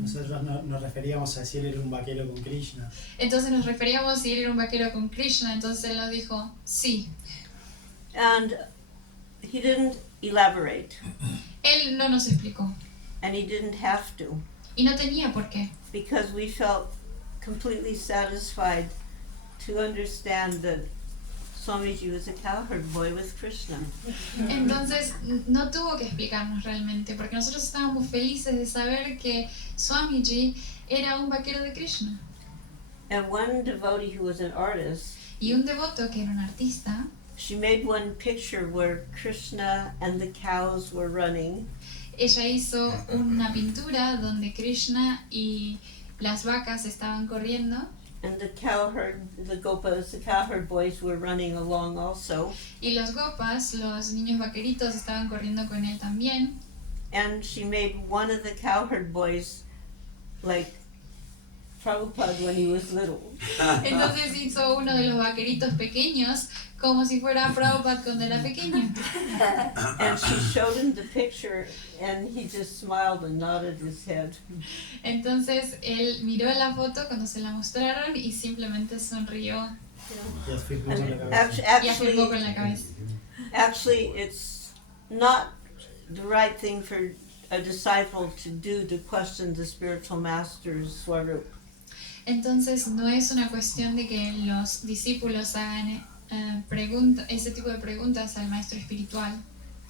Nosotros nos referíamos a si él era un vaquero con Krishna. Entonces nos referíamos si él era un vaquero con Krishna, entonces él nos dijo, sí. And he didn't elaborate, Él no nos explicó and he didn't have to, y no tenía por qué, because we felt completely satisfied to understand that Swamiji was a cowherd boy with Krishna. entonces no tuvo que explicarnos realmente, porque nosotros estábamos felices de saber que Swamiji era un vaquero de Krishna. And one devotee who was an artist, Y un devoto que era un artista, she made one picture where Krishna and the cows were running, ella hizo una pintura donde Krishna y las vacas estaban corriendo and the gopas, the cowherd boys were running along also. y los gopas, los niños vaqueritos, estaban corriendo con él también. And she made one of the cowherd boys like Prabhupada when he was little. Entonces hizo uno de los vaqueritos pequeños como si fuera Prabhupada cuando era pequeño. And she showed him the picture and he just smiled and nodded his head. Entonces él miró la foto cuando se la mostraron y simplemente sonrió Y afirmó con la And cabeza. y afirmó con la cabeza. actually, it's not the right thing for a disciple to do to question the spiritual master's swarup. Entonces no es una cuestión de que los discípulos hagan ese tipo de preguntas al maestro espiritual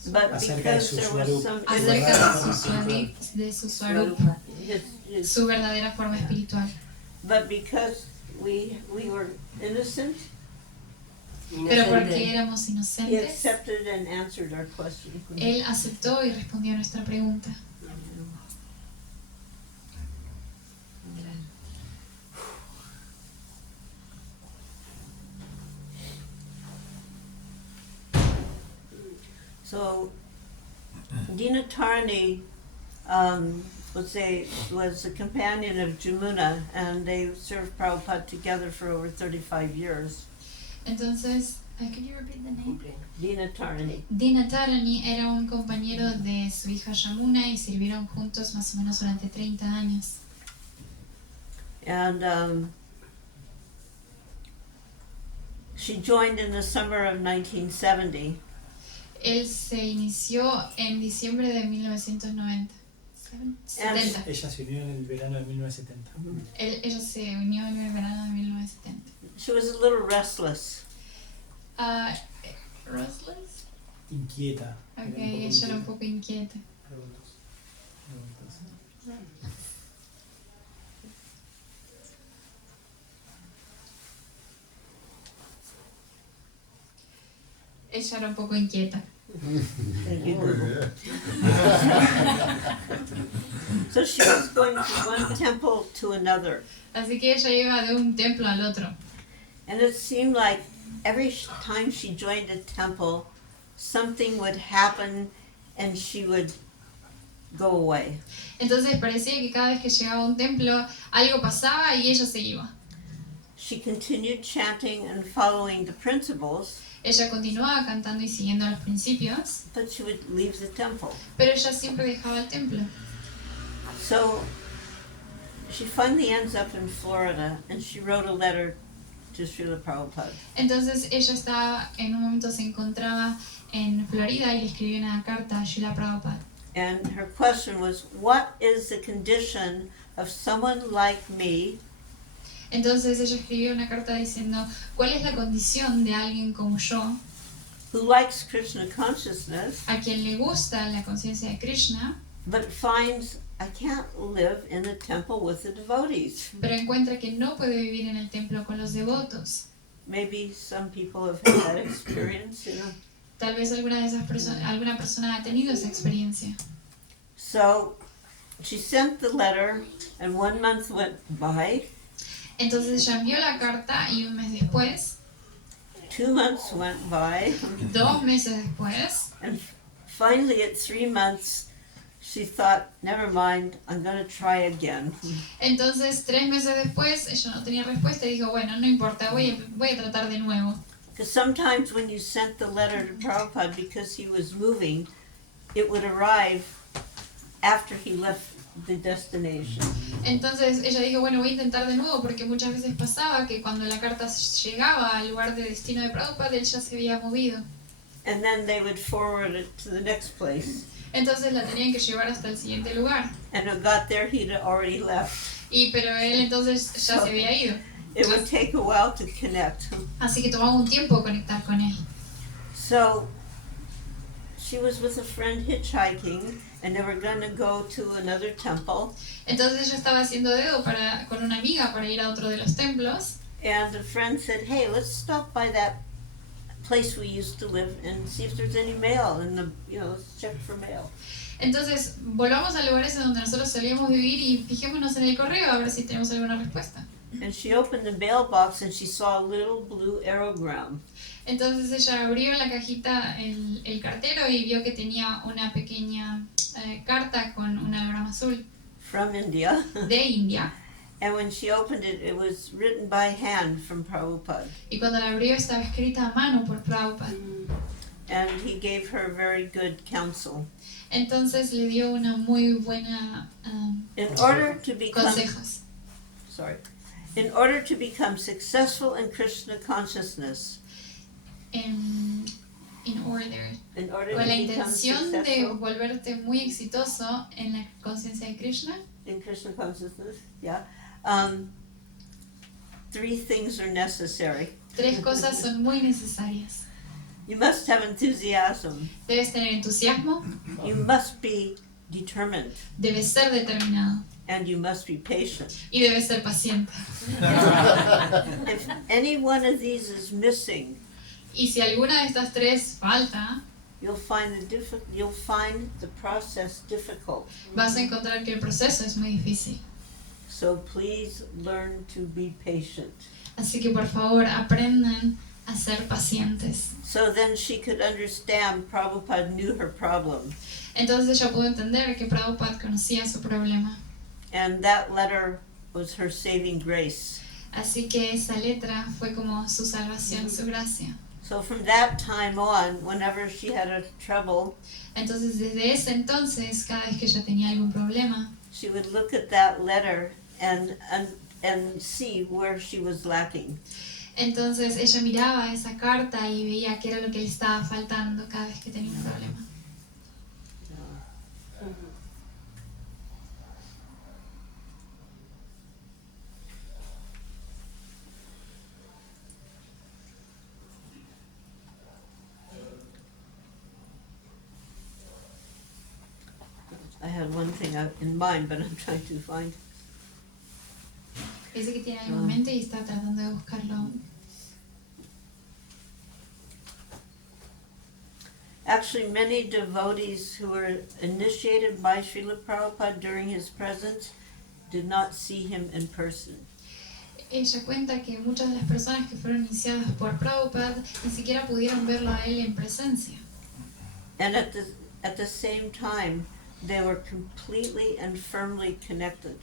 But Acerca de because su there was swarup. some acerca de su swarup, his, su verdadera forma espiritual. but because we were innocent, Pero porque éramos he inocentes, accepted and answered our question. él aceptó y respondió a nuestra pregunta. So, Dina Tarni, was a companion of Jamuna, and they served Prabhupada together for over 35 years. Entonces, can you repeat the name? Dina Tarni. Dina Tarani era un compañero de su hija Yamuna y sirvieron juntos más o menos durante 30 años. And she joined in the summer of 1970. Él se inició en diciembre de 1990. 70. Ella se unió en el verano de 1970. Ella se unió en el verano de 1970. She was a little restless. Restless. Inquieta. Ok, ella era un poco inquieta. Preguntas. Ella era un poco inquieta. Thank you, Muy Google. bien. So she was going from one temple to another. Así que ella iba de un templo al otro. And it seemed like every time she joined a temple, something would happen and she would go away. Entonces parecía que cada vez que llegaba a un templo algo pasaba y ella se iba. She continued chanting and following the principles, Ella continuaba cantando y siguiendo los principios, but she would leave the temple. pero ella siempre dejaba el templo. So she finally ends up in Florida and she wrote a letter to Srila Prabhupada. Entonces ella estaba, en un momento se encontraba en Florida y le escribió una carta a Srila Prabhupada. And her question was, what is the condition of someone like me Entonces ella escribió una carta diciendo, ¿cuál es la condición de alguien como yo, who likes Krishna consciousness, a quien le gusta la conciencia de Krishna, but finds I can't live in a temple with the devotees? pero encuentra que no puede vivir en el templo con los devotos? Maybe some people have had that experience, you know. Tal vez alguna persona ha tenido esa experiencia. So she sent the letter and 1 month went by, Entonces ella envió la carta y un mes después, 2 months went by, 2 meses después, and finally at 3 months she thought, never mind, I'm going to try again. entonces 3 meses después ella no tenía respuesta y dijo, bueno, no importa, voy a tratar de nuevo. Because sometimes when you sent the letter to Prabhupada because he was moving, it would arrive after he left the destination. Entonces ella dijo, bueno, voy a intentar de nuevo porque muchas veces pasaba que cuando la carta llegaba al lugar de destino de Prabhupada, él ya se había movido. And then they would forward it to the next place. Entonces la tenían que llevar hasta el siguiente lugar. And when it got there, he'd already left. Pero él entonces ya se había ido. It would take a while to connect. Así que tomaba un tiempo conectar con él. So she was with a friend hitchhiking, and they were going to go to another temple. Entonces ella estaba haciendo dedo con una amiga para ir a otro de los templos. And a friend said, hey, let's stop by that place we used to live and see if there's any mail, and let's check for mail. Entonces volvamos al lugar ese donde nosotros solíamos vivir y fijémonos en el correo a ver si tenemos alguna respuesta. And she opened the mailbox and she saw a little blue aerogram. Entonces ella abrió la cajita, el cartero, y vio que tenía una pequeña carta con un anagrama azul From India. de India. And when she opened it, it was written by hand from Prabhupada. Y cuando la abrió estaba escrita a mano por Prabhupada. And he gave her very good counsel. Entonces le dio una muy buena In order to become consejos. In order to become successful in Krishna consciousness, In order. in order Con to la become intención de successful volverte muy exitoso en la conciencia de Krishna, in Krishna consciousness, yeah, 3 things are necessary. 3 cosas son muy necesarias. You must have enthusiasm. Debes tener entusiasmo, You must be determined. debes ser determinado And you must be patient. y debes ser paciente. If any one of these is missing, Y si alguna de estas 3 falta, you'll find the process difficult. vas a encontrar que el proceso es muy difícil. So please learn to be patient. Así que por favor aprendan a ser pacientes. So then she could understand Prabhupada knew her problem. Entonces ella pudo entender que Prabhupada conocía su problema. And that letter was her saving grace. Así que esa letra fue como su salvación, su gracia. So from that time on, whenever she had a trouble, Entonces desde ese entonces, cada vez que ella tenía algún problema, she would look at that letter and see where she was lacking. Entonces ella miraba esa carta y veía qué era lo que le estaba faltando cada vez que tenía un problema. I had one thing in mind, but I'm trying to find. Dice que tiene algo en mente y está tratando de buscarlo. Actually, many devotees who were initiated by Srila Prabhupada during his presence did not see him in person. Ella cuenta que muchas de las personas que fueron iniciadas por Prabhupada ni siquiera pudieron verlo a él en presencia. And at the same time, they were completely and firmly connected.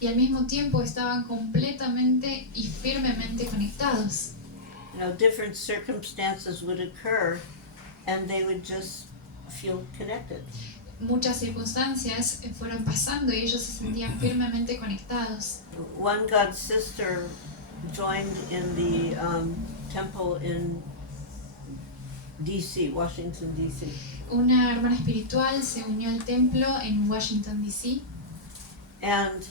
Y al mismo tiempo estaban completamente y firmemente conectados. You know, different circumstances would occur and they would just feel connected. Muchas circunstancias fueron pasando y ellos se sentían firmemente conectados. One god sister joined in the temple in DC, Washington, DC. Una hermana espiritual se unió al templo en Washington, D.C. And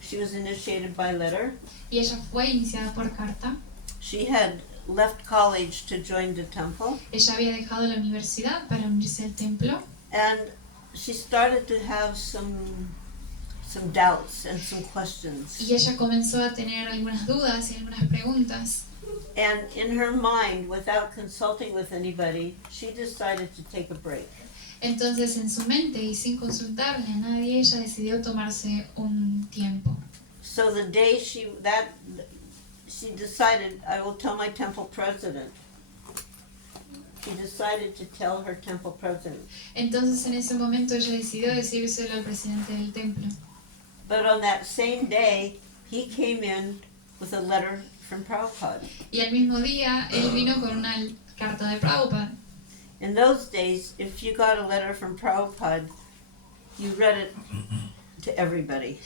she was initiated by letter. y ella fue iniciada por carta. She had left college to join the temple, Ella había dejado la universidad para unirse al templo and she started to have some doubts and some questions. y ella comenzó a tener algunas dudas y algunas preguntas. And in her mind, without consulting with anybody, she decided to take a break. Entonces en su mente y sin consultarle a nadie, ella decidió tomarse un tiempo. So the day she decided, I will tell my temple president. She decided to tell her temple president. Entonces en ese momento ella decidió decírselo al presidente del templo. But on that same day, he came in with a letter from Prabhupada. Y al mismo día él vino con una carta de Prabhupada. In those days, if you got a letter from Prabhupada, you read it to everybody.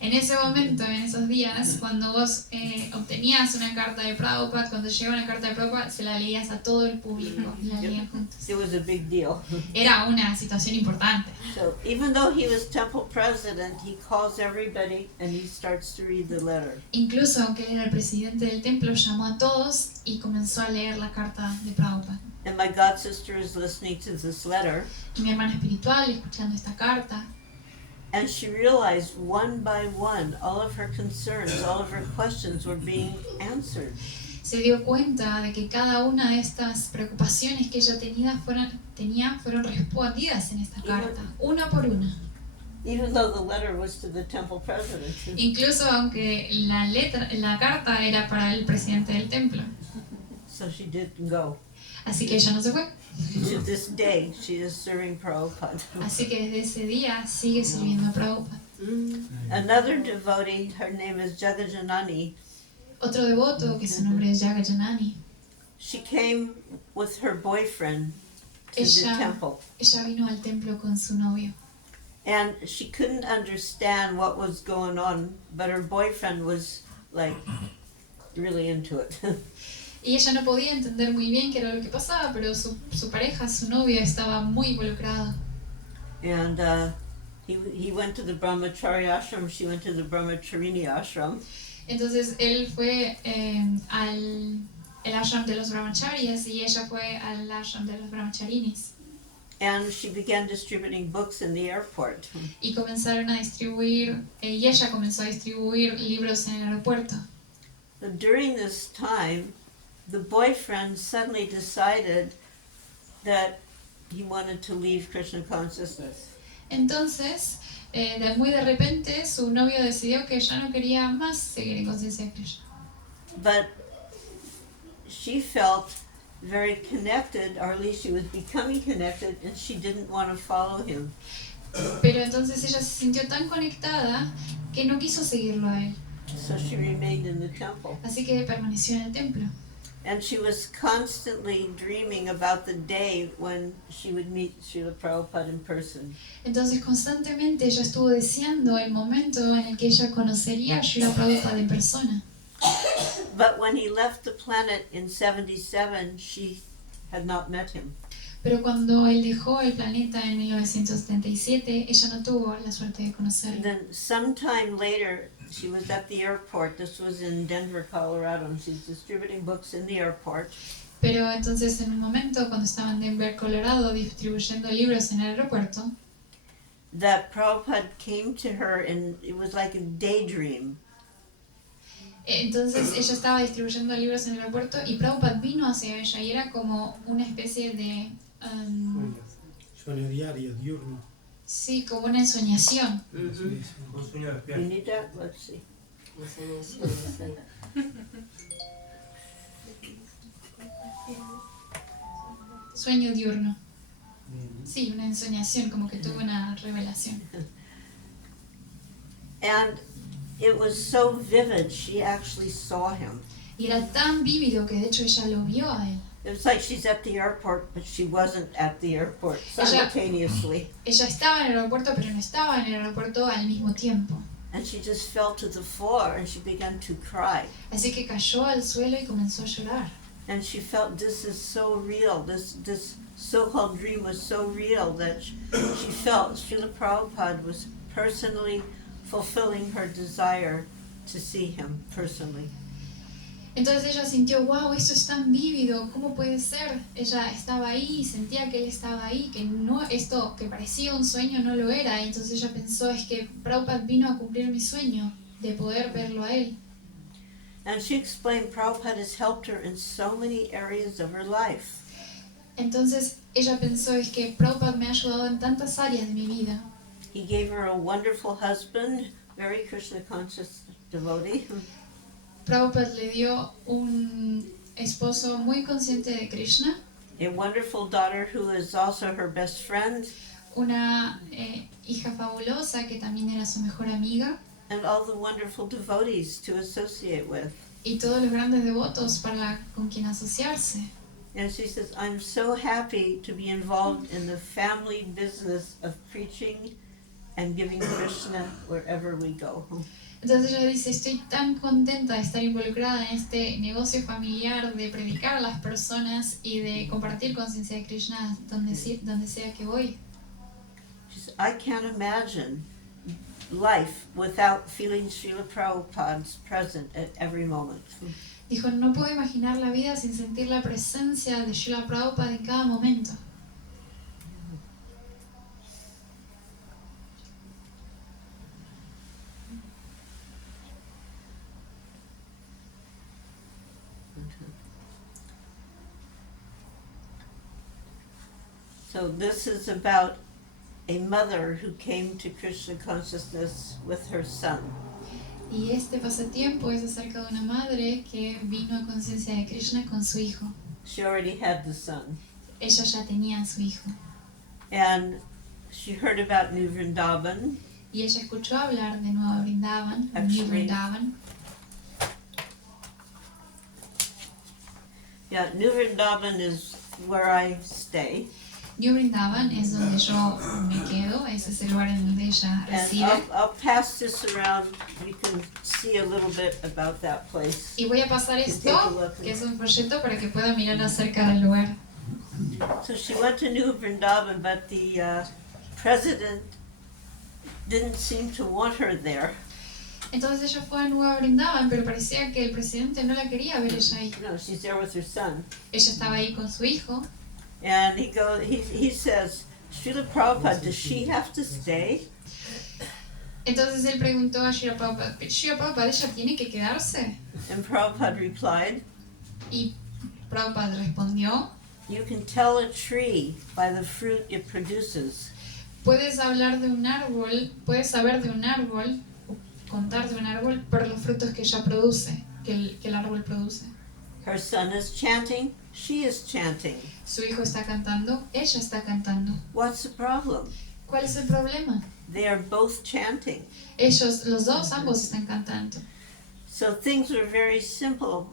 En ese momento, en esos días, cuando vos obtenías una carta de Prabhupada, cuando llegaba una carta de Prabhupada, se la leías a todo el público, la leían juntos. It was a big deal. Era una situación importante. So even though he was temple president, he calls everybody and he starts to read the letter. Incluso aunque él era el presidente del templo, llamó a todos y comenzó a leer la carta de Prabhupada. And my god sister is listening to this letter, Y mi hermana espiritual, escuchando esta carta, and she realized one by one all of her concerns, all of her questions were being answered. se dio cuenta de que cada una de estas preocupaciones que ella tenía fueron respondidas en esta carta, una por una. Even though the letter was to the temple president. Incluso aunque la carta era para el presidente del templo. So she didn't go. Así que ella no se fue. To this day, she is serving Prabhupada. Así que desde ese día sigue sirviendo a Prabhupada. Another devotee, her name is Jagajanani, Otro devoto, que su nombre es Jagajanani, she came with her boyfriend to the Ella- temple. ella vino al templo con su novio. And she couldn't understand what was going on, but her boyfriend was like really into it. Y ella no podía entender muy bien qué era lo que pasaba, pero su pareja, su novio, estaba muy involucrado. And he went to the Brahmachari ashram, she went to the Brahmacharini ashram. Entonces él fue al el ashram de los brahmacharyas y ella fue al ashram de los brahmacharinis. And she began distributing books in the airport. Y comenzaron a distribuir, y ella comenzó a distribuir libros en el aeropuerto. But during this time, the boyfriend suddenly decided that he wanted to leave Krishna consciousness. Entonces, muy de repente, su novio decidió que ya no quería más seguir en conciencia de Krishna. But she felt very connected, or at least she was becoming connected, and she didn't want to follow him. Pero entonces ella se sintió tan conectada que no quiso seguirlo a él. So she remained in the temple. Así que permaneció en el templo. And she was constantly dreaming about the day when she would meet Srila Prabhupada in person. Entonces constantemente ella estuvo deseando el momento en el que ella conocería a Srila Prabhupada en persona. But when he left the planet in 77, she had not met him. Pero cuando él dejó el planeta en 1977, ella no tuvo la suerte de And conocerlo. then sometime later, she was at the airport. This was in Denver, Colorado, and she's distributing books in the airport. Pero entonces en un momento, cuando estaba en Denver, Colorado, distribuyendo libros en el aeropuerto, That Prabhupada came to her, and it was like a daydream. entonces ella estaba distribuyendo libros en el aeropuerto y Prabhupada vino hacia ella y era como una especie de, Sueño diario, diurno. sí, como una ensoñación. Mm-hmm. Sí, sí. Un sueño You despierto. need that? Let's see. Sueño diurno. Sí, una ensoñación, como que tuvo una revelación. And it was so vivid, she actually saw him. Y era tan vívido que de hecho ella lo vio a él. It was like she's at the airport, but she wasn't at the airport simultaneously. Ella estaba en el aeropuerto, pero no estaba en el aeropuerto al mismo tiempo. And she just fell to the floor and she began to cry. Así que cayó al suelo y comenzó a llorar. And she felt this is so real. This so-called dream was so real that she felt Srila Prabhupada was personally fulfilling her desire to see him personally. Entonces ella sintió, wow, esto es tan vívido, ¿cómo puede ser? Ella estaba ahí, sentía que él estaba ahí, que no, esto que parecía un sueño no lo era. Y entonces ella pensó, es que Prabhupada vino a cumplir mi sueño de poder verlo a él. And she explained Prabhupada has helped her in so many areas of her life. Entonces ella pensó, es que Prabhupada me ha ayudado en tantas áreas de mi vida. He gave her a wonderful husband, very Krishna conscious devotee. Prabhupada le dio un esposo muy consciente de Krishna, A wonderful daughter who is also her best friend, una hija fabulosa que también era su mejor amiga, and all the wonderful devotees to associate with. y todos los grandes devotos con quien asociarse. And she says, I'm so happy to be involved in the family business of preaching and giving Krishna wherever we go. Entonces ella dice, estoy tan contenta de estar involucrada en este negocio familiar de predicar a las personas y de compartir conciencia de Krishna donde sea que voy. She says, I can't imagine life without feeling Srila Prabhupada's present at every moment. Dijo, no puedo imaginar la vida sin sentir la presencia de Srila Prabhupada en cada momento. So this is about a mother who came to Krishna consciousness with her son. Y este pasatiempo es acerca de una madre que vino a conciencia de Krishna con su hijo. She already had the son. Ella ya tenía a su hijo. And she heard about New Vrindavan. Y ella escuchó hablar de Nueva Vrindavan, New Actually, Vrindavan. Yeah, New Vrindavan is where I stay. New Vrindavan es donde yo me quedo, ese es el lugar en donde ella And reside. I'll pass this around. You can see a little bit about that place. Y voy a pasar Take a esto, look. que es un folleto para que puedan mirar acerca del lugar. So she went to New Vrindavan, but the president didn't seem to want her there. Entonces ella fue a Nueva Vrindavan, pero parecía que el presidente no la quería ver ella ahí. No, she's there with her son. Ella estaba ahí con su hijo. And he says, Srila Prabhupada, does she have to stay? Entonces él preguntó a Srila Prabhupada, ¿Srila Prabhupada ella tiene que quedarse? And Prabhupada replied, Y Prabhupada respondió, you can tell a tree by the fruit it produces. puedes hablar de un árbol, puedes saber de un árbol, o contar de un árbol por los frutos que ella produce, que el árbol produce. Her son is chanting, she is chanting. Su hijo está cantando, ella está cantando. What's the problem? ¿Cuál es el problema? They are both chanting. Ellos, los dos, ambos están cantando. So things were very simple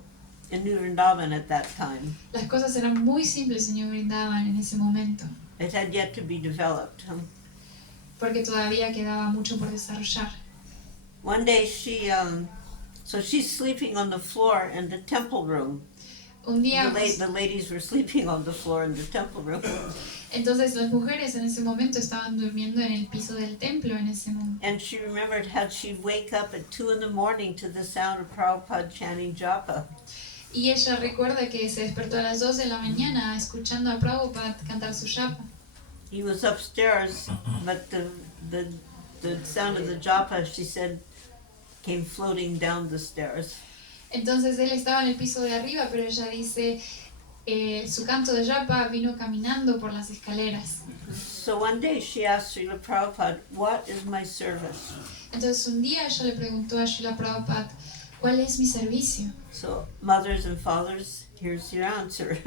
in New Vrindavan at that time. Las cosas eran muy simples en New Vrindavan en ese momento, It had yet to be developed. porque todavía quedaba mucho por desarrollar. One day So she's sleeping on the floor in the temple room. Un día, The ladies were sleeping on the floor in the temple room. entonces las mujeres en ese momento estaban durmiendo en el piso del templo en ese momento. And she remembered how she'd wake up at 2 a.m. to the sound of Prabhupada chanting japa. Y ella recuerda que se despertó a las 2 de la mañana escuchando a Prabhupada cantar su japa. He was upstairs, but the sound of the japa, she said, came floating down the stairs. Entonces él estaba en el piso de arriba, pero ella dice, su canto de japa vino caminando por las escaleras. So one day she asked Srila Prabhupada, "What is my service?" Entonces un día ella le preguntó a Srila Prabhupada, ¿cuál es mi servicio? So mothers and fathers, here's your answer.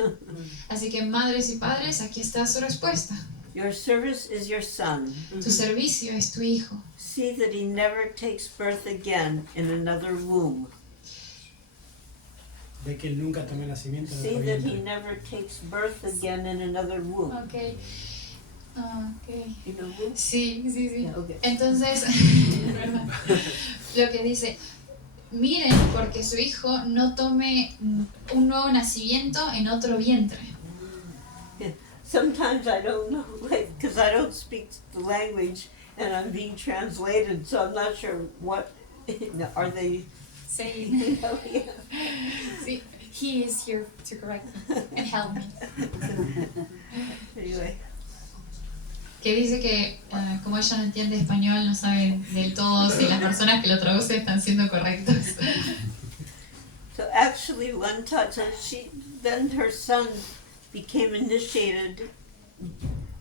Así que madres y padres, aquí está su respuesta. Your service is your son. Tu servicio es tu hijo. See that he never takes birth again in another womb. Ve que él nunca tome nacimiento en See otro that he vientre. never takes birth again in another womb. Ok. You know womb? Sí, sí, sí. Yeah, okay. Entonces, ¿verdad? Lo que dice, miren porque su hijo no tome un nuevo nacimiento en otro vientre. Sometimes I don't know, like, because I don't speak the language and I'm being translated, so I'm not sure what, are they, Sí, you know, yeah. sí. He is here to correct me and help me. Anyway, Que dice que como ella no entiende español, no sabe del todo si las personas que lo traducen están siendo correctas. so actually one time, then her son became initiated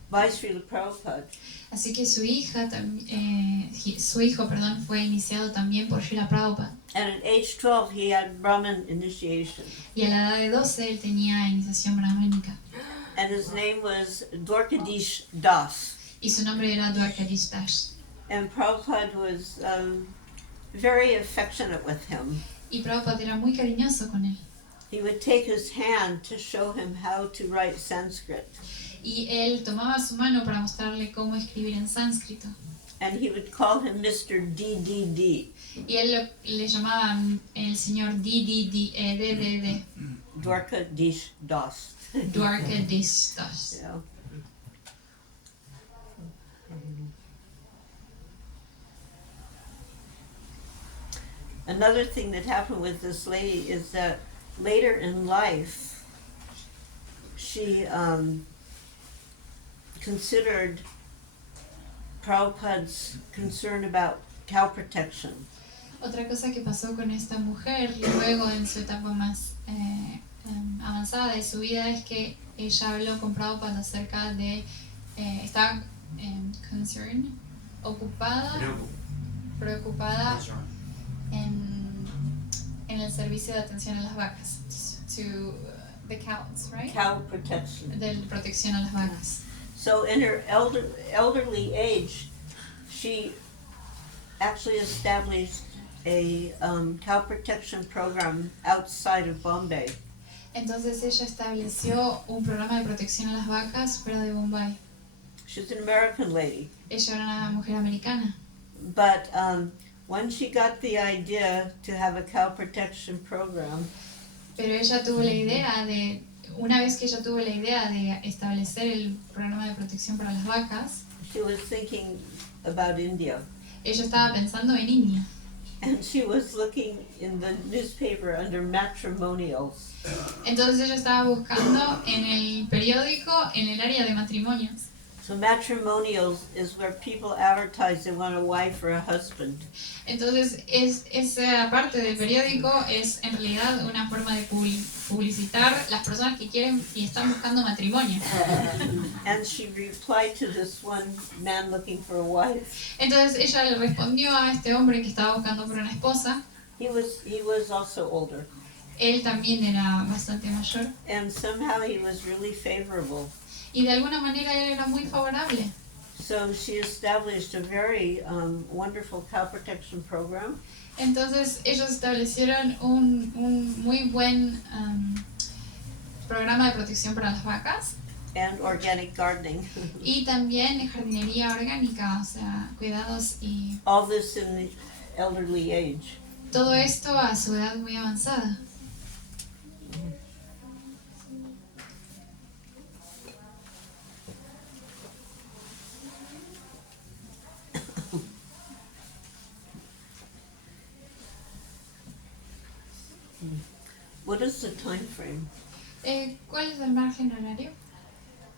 by Srila Prabhupada. Así que su hija, su hijo, perdón, fue iniciado también por Srila Prabhupada. And at age 12, he had Brahmin initiation. Y a la edad de 12 él tenía iniciación brahmánica. And his name was Dwarkadish Das. Y su nombre era Dwarkadish Das. And Prabhupada was very affectionate with him. Y Prabhupada era muy cariñoso con él. He would take his hand to show him how to write Sanskrit. Y él tomaba su mano para mostrarle cómo escribir en sánscrito. And he would call him Mr. DDD, Y él le llamaba el señor DDD, Dwarkadish Das. Dwarkadish Das. Yeah. Another thing that happened with this lady is that later in life, she considered Prabhupada's concern about cow protection. Otra cosa que pasó con esta mujer luego en su etapa más avanzada de su vida es que ella habló con Prabhupada acerca de estaba concerned, preocupada en el servicio de atención a las vacas, to the cows, right? Cow protection. De protección a las vacas. So in her elderly age, she actually established a cow protection program outside of Bombay. Entonces ella estableció un programa de protección a las vacas fuera de Bombay. She's an American lady. Ella era una mujer americana. But when she got the idea to have a cow protection program, Pero ella tuvo la idea de, una vez que ella tuvo la idea de establecer el programa de protección para las vacas, she was thinking about India. ella estaba pensando en India. And she was looking in the newspaper under matrimonials. Entonces ella estaba buscando en el periódico, en el área de matrimonios. So matrimonials is where people advertise they want a wife or a husband. Entonces esa parte del periódico es en realidad una forma de publicitar las personas que quieren y están buscando matrimonio. And she replied to this one man looking for a wife. Entonces ella le respondió a este hombre que estaba buscando por una esposa. He was also older. Él también era bastante mayor. And somehow he was really favorable. Y de alguna manera él era muy favorable. So she established a very wonderful cow protection program. Entonces ellos establecieron un muy buen programa de protección para las vacas And organic gardening. y también jardinería orgánica, o sea, cuidados y All this in the elderly age. Todo esto a su edad muy avanzada. What is the time frame? ¿Cuál es el margen horario?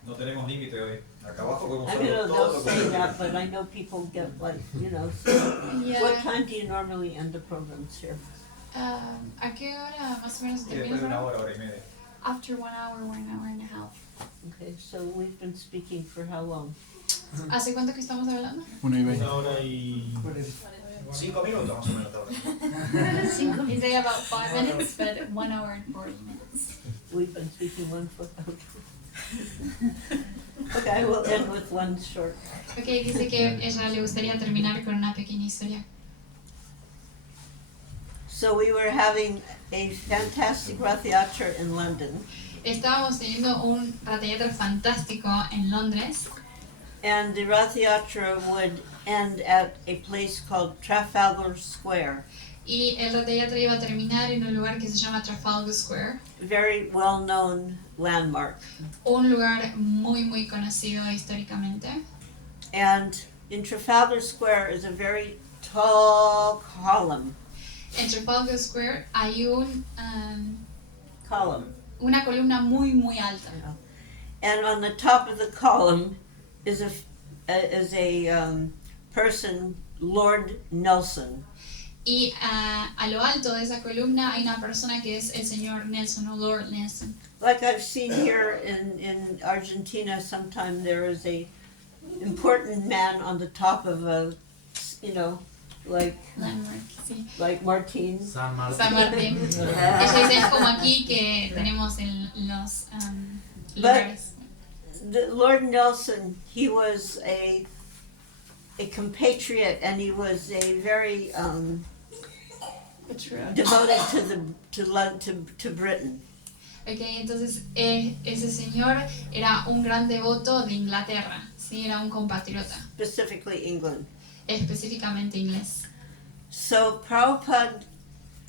No tenemos límite hoy. Acá abajo podemos I hacer know todo they'll lo que say quieran. that, but I know people get like, you know, so what time do you normally end the programs here? ¿A qué hora más o menos Y termina después de el una programa? hora y media. After 1 hour or an hour and a half. Okay, so we've been speaking for how long? ¿Hace cuánto que estamos hablando? 1:20. 1:40. 5 minutos más o menos tarda. He said about 5 minutes, but 1 hour and 40 minutes. We've been speaking one foot out. Okay, I will end with one short. Ok, dice que ella le gustaría terminar con una pequeña historia. So we were having a fantastic Rath Yatra in London, Estábamos teniendo un Ratayatra fantástico en Londres and the Rath Yatra would end at a place called Trafalgar Square, y el Ratayatra iba a terminar en un lugar que se llama Trafalgar Square, very well-known landmark. un lugar muy conocido históricamente. And in Trafalgar Square is a very tall column. En Trafalgar Square hay Column. una columna muy alta. And on the top of the column is a person, Lord Nelson. Y a lo alto de esa columna hay una persona que es el señor Nelson o Lord Nelson. Like I've seen here in Argentina, sometime there is a important man on the top of a, you know, like Landmark, sí. Martin. San Martín. San Martín. Ella dice, es como aquí que tenemos en los lugares. The Lord Nelson, he was a compatriot, and he was a very devoted to Britain. Ok, entonces ese señor era un gran devoto de Inglaterra, sí, era un compatriota, Specifically England. específicamente inglés. So Prabhupada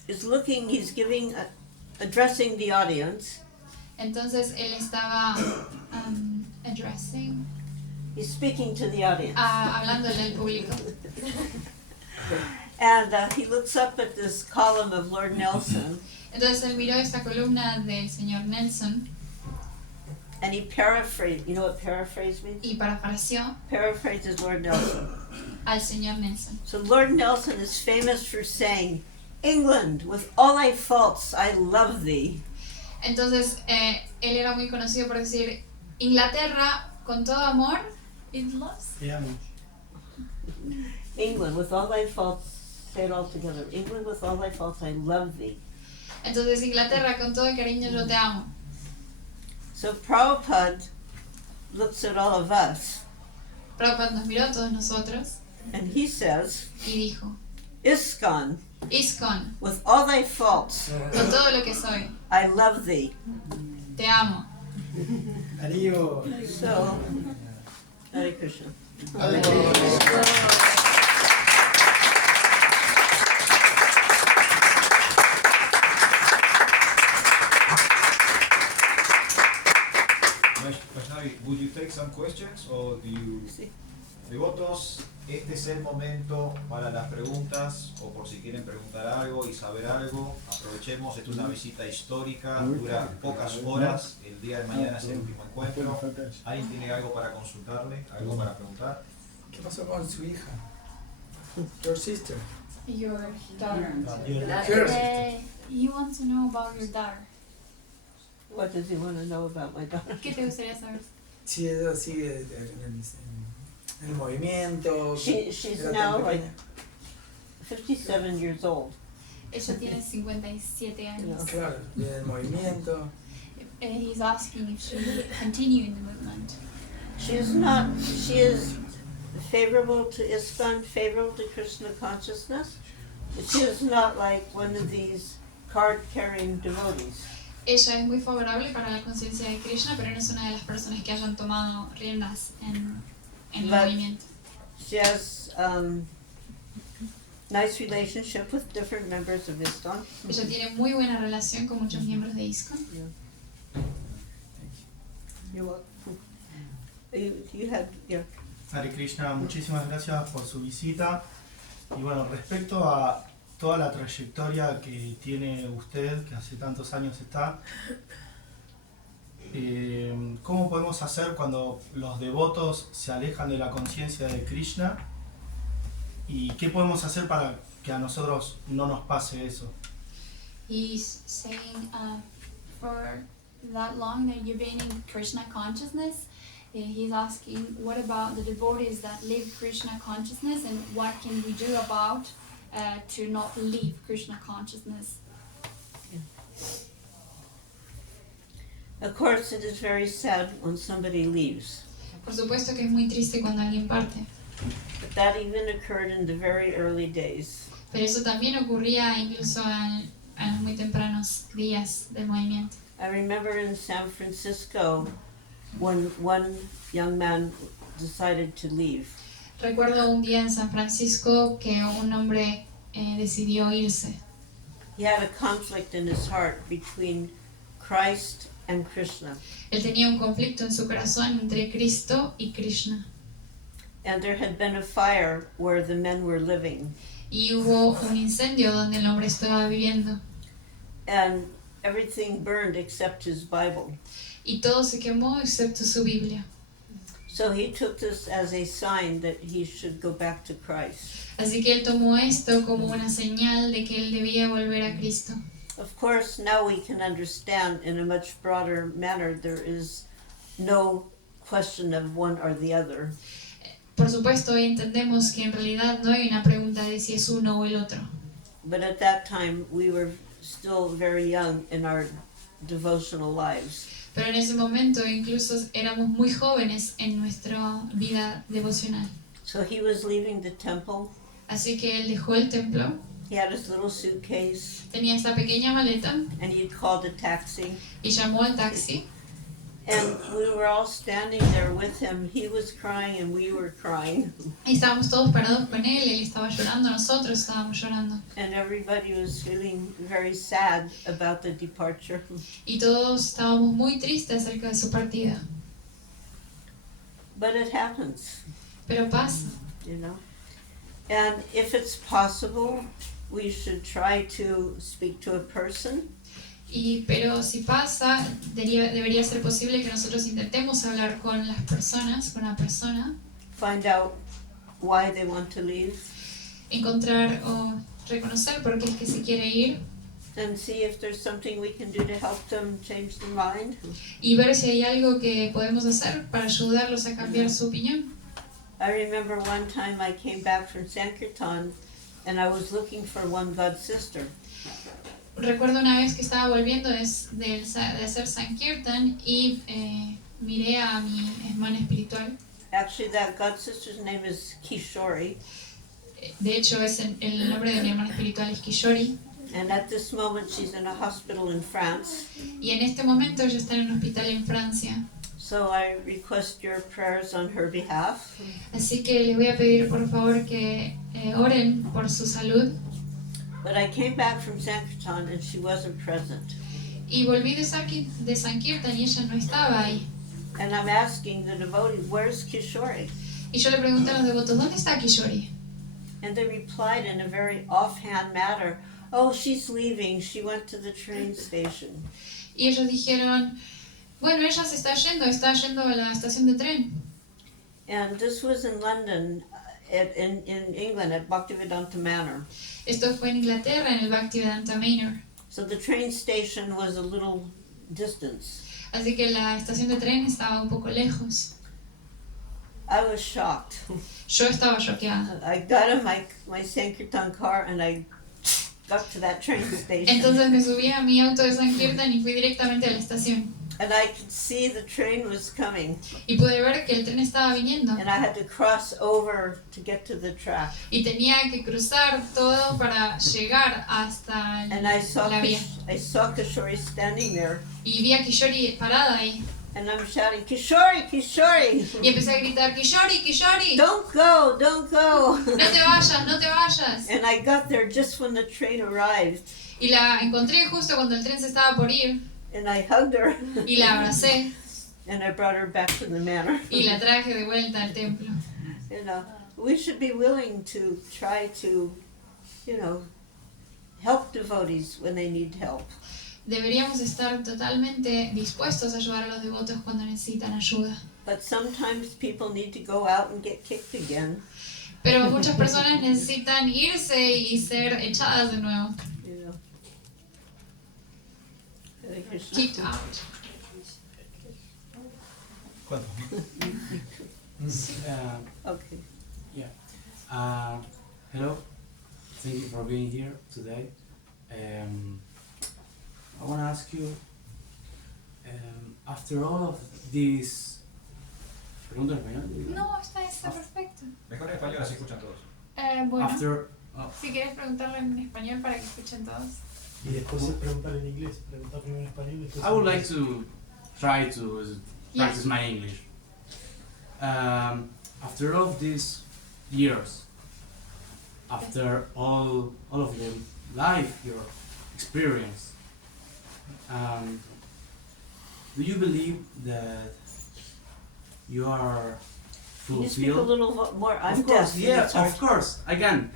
is looking, he's addressing the audience. Entonces él estaba addressing, He's speaking to the audience. hablándole al público. And he looks up at this column of Lord Nelson, Entonces él miró esta columna del señor Nelson and he paraphrased. You know what paraphrase means? y parafraseó Paraphrases Lord Nelson. al señor Nelson. So Lord Nelson is famous for saying, "England, with all thy faults, I love thee." Entonces él era muy conocido por decir, Inglaterra, con todo amor, it loves. Te amo. England, with all thy faults, say it all together. England, with all thy faults, I love thee. Entonces Inglaterra, con todo cariño, yo te amo. So Prabhupada looks at all of us Prabhupada nos miró a todos nosotros and he says, y dijo, "ISKCON, ISKCON, with all thy faults, con todo lo que soy, I love thee." te amo. Darío. So, Hare Krishna. Vaishnavi, would you take some questions or do you... Sí. Devotos, este es el momento para las preguntas o por si quieren preguntar algo y saber algo. Aprovechemos, esto es una visita histórica, dura pocas horas, el día de mañana es el último encuentro. ¿Alguien tiene algo para consultarle? ¿Algo para preguntar? ¿Qué pasó con su hija? Your sister. Your daughter. Your sister. You want to know about your daughter. What does he want to know about my daughter? ¿Qué te gustaría saber? Si ella sigue en el movimiento. She's era tan now pequeña. like 57 years old. Ella tiene 57 años. Claro, en el movimiento. He's asking if she will continue in the movement. She is favorable to ISKCON, favorable to Krishna consciousness. But she is not like one of these card-carrying devotees. Ella es muy favorable para la conciencia de Krishna, pero no es una de las personas que hayan tomado riendas en el But- movimiento. She has nice relationship with different members of ISKCON. Ella tiene muy buena relación con muchos miembros de ISKCON. You're welcome. You had, yeah. Hare Krishna, muchísimas gracias por su visita. Y bueno, respecto a toda la trayectoria que tiene usted, que hace tantos años está, ¿cómo podemos hacer cuando los devotos se alejan de la conciencia de Krishna? ¿Y qué podemos hacer para que a nosotros no nos pase eso? He's saying, for that long that you've been in Krishna consciousness, he's asking, what about the devotees that live Krishna consciousness, and what can we do about to not leave Krishna consciousness? Of course, it is very sad when somebody leaves, Por supuesto que es muy triste cuando alguien parte, but that even occurred in the very early days. pero eso también ocurría incluso en los muy tempranos días del movimiento. I remember in San Francisco when one young man decided to leave. Recuerdo un día en San Francisco que un hombre decidió irse. He had a conflict in his heart between Christ and Krishna. Él tenía un conflicto en su corazón entre Cristo y Krishna. And there had been a fire where the men were living. Y hubo un incendio donde el hombre estaba viviendo. And everything burned except his Bible. Y todo se quemó excepto su Biblia. So he took this as a sign that he should go back to Christ. Así que él tomó esto como una señal de que él debía volver a Cristo. Of course, now we can understand in a much broader manner there is no question of one or the other. Por supuesto, hoy entendemos que en realidad no hay una pregunta de si es uno o el otro. But at that time, we were still very young in our devotional lives. Pero en ese momento incluso éramos muy jóvenes en nuestra vida devocional. So he was leaving the temple. Así que él dejó el templo, He had his little suitcase, tenía esa pequeña maleta and he called a taxi. y llamó al taxi. And we were all standing there with him. He was crying and we were crying. Y estábamos todos parados con él estaba llorando, nosotros estábamos llorando. And everybody was feeling very sad about the departure. Y todos estábamos muy tristes acerca de su partida. But it happens, Pero pasa. you know. And if it's possible, we should try to speak to a person. Pero si pasa, debería ser posible que nosotros intentemos hablar con las personas, con la persona, Find out why they want to leave, encontrar o reconocer por qué es que se quiere ir and see if there's something we can do to help them change their mind. y ver si hay algo que podemos hacer para ayudarlos a cambiar su opinión. I remember one time I came back from Sankirtan and I was looking for one God sister. Recuerdo una vez que estaba volviendo de hacer Sankirtan y miré a mi hermana espiritual. Actually, that God sister's name is Kishori, De hecho, el nombre de mi hermana espiritual es Kishori. and at this moment she's in a hospital in France. Y en este momento ella está en un hospital en Francia. So I request your prayers on her behalf. Así que les voy a pedir por favor que oren por su salud. But I came back from Sankirtan and she wasn't present. Y volví de Sankirtan y ella no estaba ahí. And I'm asking the devotee, where's Kishori? Y yo le pregunté a los devotos, ¿dónde está Kishori? And they replied in a very offhand manner, oh, she's leaving. She went to the train station. Y ellos dijeron, bueno, ella se está yendo a la estación de tren. And this was in London, in England, at Bhaktivedanta Manor. Esto fue en Inglaterra, en el Bhaktivedanta Manor. So the train station was a little distance. Así que la estación de tren estaba un poco lejos. I was shocked. Yo estaba choqueada. I got in my Sankirtan car and I got to that train station. Entonces me subí a mi auto de Sankirtan y fui directamente a la estación. And I could see the train was coming. Y pude ver que el tren estaba viniendo. And I had to cross over to get to the track. Y tenía que cruzar todo para llegar hasta And I saw la vía. Kishori standing there. Y vi a Kishori parada ahí. And I'm shouting, Kishori, Kishori! Y empecé a gritar, Kishori, Kishori, Don't go, don't go! no te vayas, no te vayas. And I got there just when the train arrived, Y la encontré justo cuando el tren se estaba por ir and I hugged her, y la abracé and I brought her back to the manor. y la traje de vuelta al templo. You know, we should be willing to try to, you know, help devotees when they need help. Deberíamos estar totalmente dispuestos a ayudar a los devotos cuando necesitan ayuda. But sometimes people need to go out and get kicked again. Pero muchas personas necesitan irse y ser echadas de nuevo. You know. Hare Krishna. Kicked out. Okay. Hello. Thank you for being here today. I want to ask you, after all of these... ¿Pregunta en español? No, está perfecto. Mejor en español, así escuchan todos. Bueno, After... si quieres preguntarlo en español para que escuchen todos. Y después preguntar en inglés, preguntar primero en español y después I en would like inglés. to try to practice my English. After all of these years, after all of your life, your experience, do you believe that you are Can you speak a fulfilled? little more? I'm Of course, deaf. yeah, It's hard of course, I can.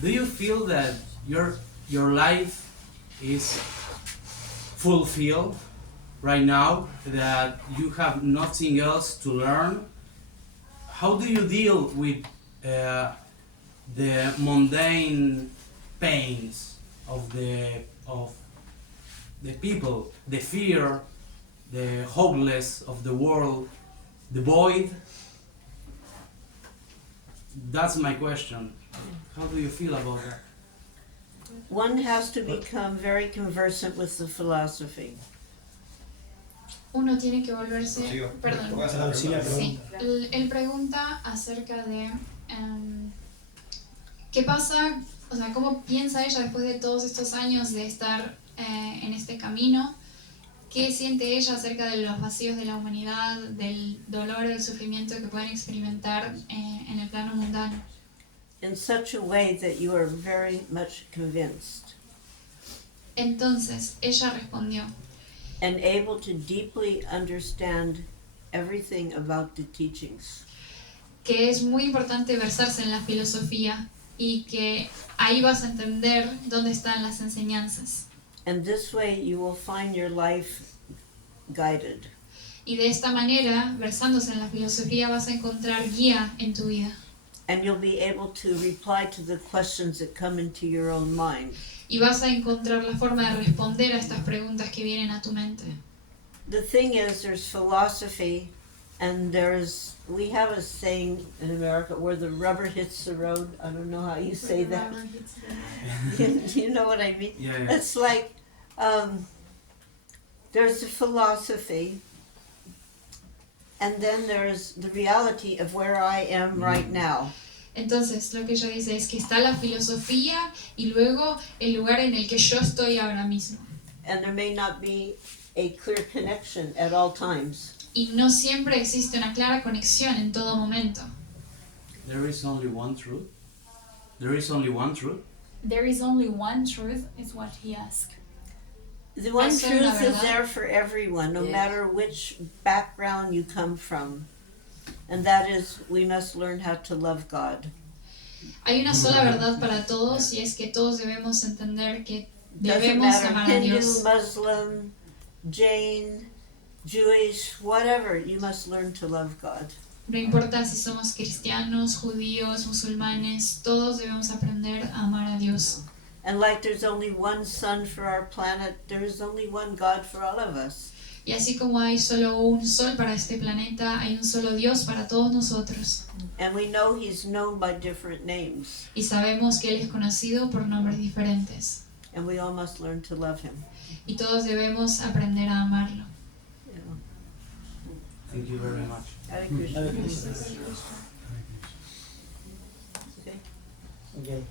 Do you feel that your life is fulfilled right now, that you have nothing else to learn? How do you deal with the mundane pains of the people, the fear, the hopeless of the world, the void? That's my question. How do you feel about that? One has to become very conversant with the philosophy. Uno tiene que volverse... Sigo. Perdón. Voy a hacer la Traducir la pregunta. Sí, pregunta. él pregunta acerca de qué pasa, o sea, cómo piensa ella después de todos estos años de estar en este camino, qué siente ella acerca de los vacíos de la humanidad, del dolor, del sufrimiento que pueden experimentar en el plano mundano, In such a way that you are very much convinced Entonces ella respondió, and able to deeply understand everything about the teachings. que es muy importante versarse en la filosofía y que ahí vas a entender dónde están las enseñanzas. And this way you will find your life guided. Y de esta manera, versándose en la filosofía, vas a encontrar guía en tu vida. And you'll be able to reply to the questions that come into your own mind. Y vas a encontrar la forma de responder a estas preguntas que vienen a tu mente. The thing is, there's philosophy, and we have a saying in America where the rubber hits the road. I don't know how you say that. You know what I mean? Yeah, yeah. It's like there's a philosophy, and then there's the reality of where I am right now. Entonces, lo que ella dice es que está la filosofía y luego el lugar en el que yo estoy ahora mismo. And there may not be a clear connection at all times. Y no siempre existe una clara conexión en todo momento. There is only one truth. There is only one truth. There is only one truth, is what he asked. The one Eso es la truth is verdad. there for everyone, no Yeah. matter which background you come from. And that is, we must learn how to love God. Hay una sola verdad para todos y es que todos debemos entender que Doesn't debemos matter, amar a Hindu, Dios. Muslim, Jain, Jewish, whatever, you must learn to love God. No importa si somos cristianos, judíos, musulmanes, todos debemos aprender a amar a Dios. And like there's only one sun for our planet, there is only one God for all of us. Y así como hay solo un sol para este planeta, hay un solo Dios para todos nosotros. And we know He's known by different names. Y sabemos que Él es conocido por nombres diferentes. And we all must learn to love Him. Y todos debemos aprender a amarlo. You know. Thank you very much. Hare Krishna. Hare Krishna. Okay. Ok.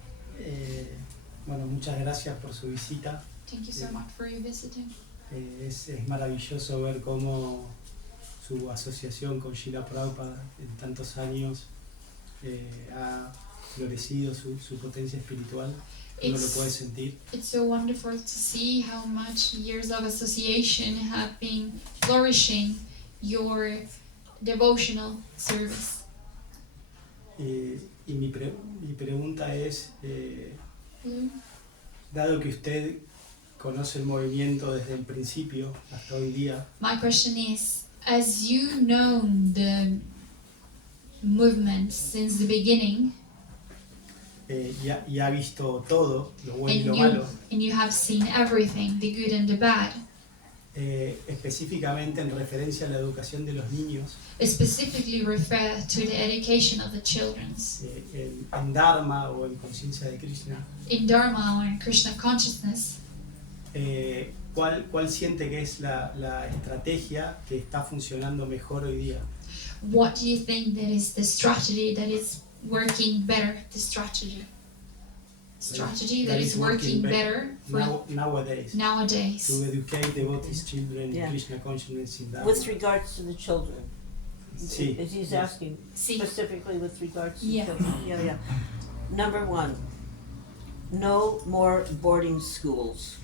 Bueno, muchas gracias por su visita. Thank you so much for your visiting. Es maravilloso ver cómo su asociación con Srila Prabhupada en tantos años ha florecido su potencia espiritual. Uno lo puede sentir. It's so wonderful to see how much years of association have been flourishing your devotional service. Y mi pregunta es, dado que usted conoce el movimiento desde el principio hasta hoy día, My question is, as you know the movement since the beginning, y ha visto todo, lo bueno y lo malo, and you have seen everything, the good and the bad, específicamente en referencia a la educación de los niños, specifically refer to the education of the children. en Dharma o en conciencia de Krishna, In Dharma or in Krishna consciousness, ¿cuál siente que es la estrategia que está funcionando mejor hoy día? what do you think that is the strategy that is working better? The strategy that is working better for Nowadays, nowadays. to educate devotees children Yeah. in Krishna consciousness in Dharma. With regards to the children. Sí. As he's Yes. asking, Sí. specifically with regards to Yeah. children. Yeah. Number one, no more boarding schools.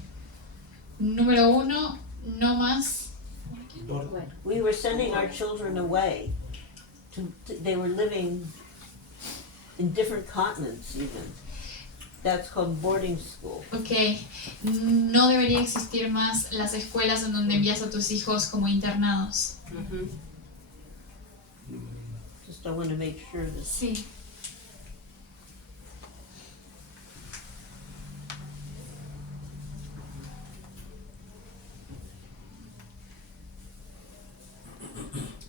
Número uno, no más. Por- We were sending our children away. They were living in different continents even. That's called boarding school. Ok, no debería existir más las escuelas en donde envías a tus hijos como internados. Just I want to make sure that. Sí.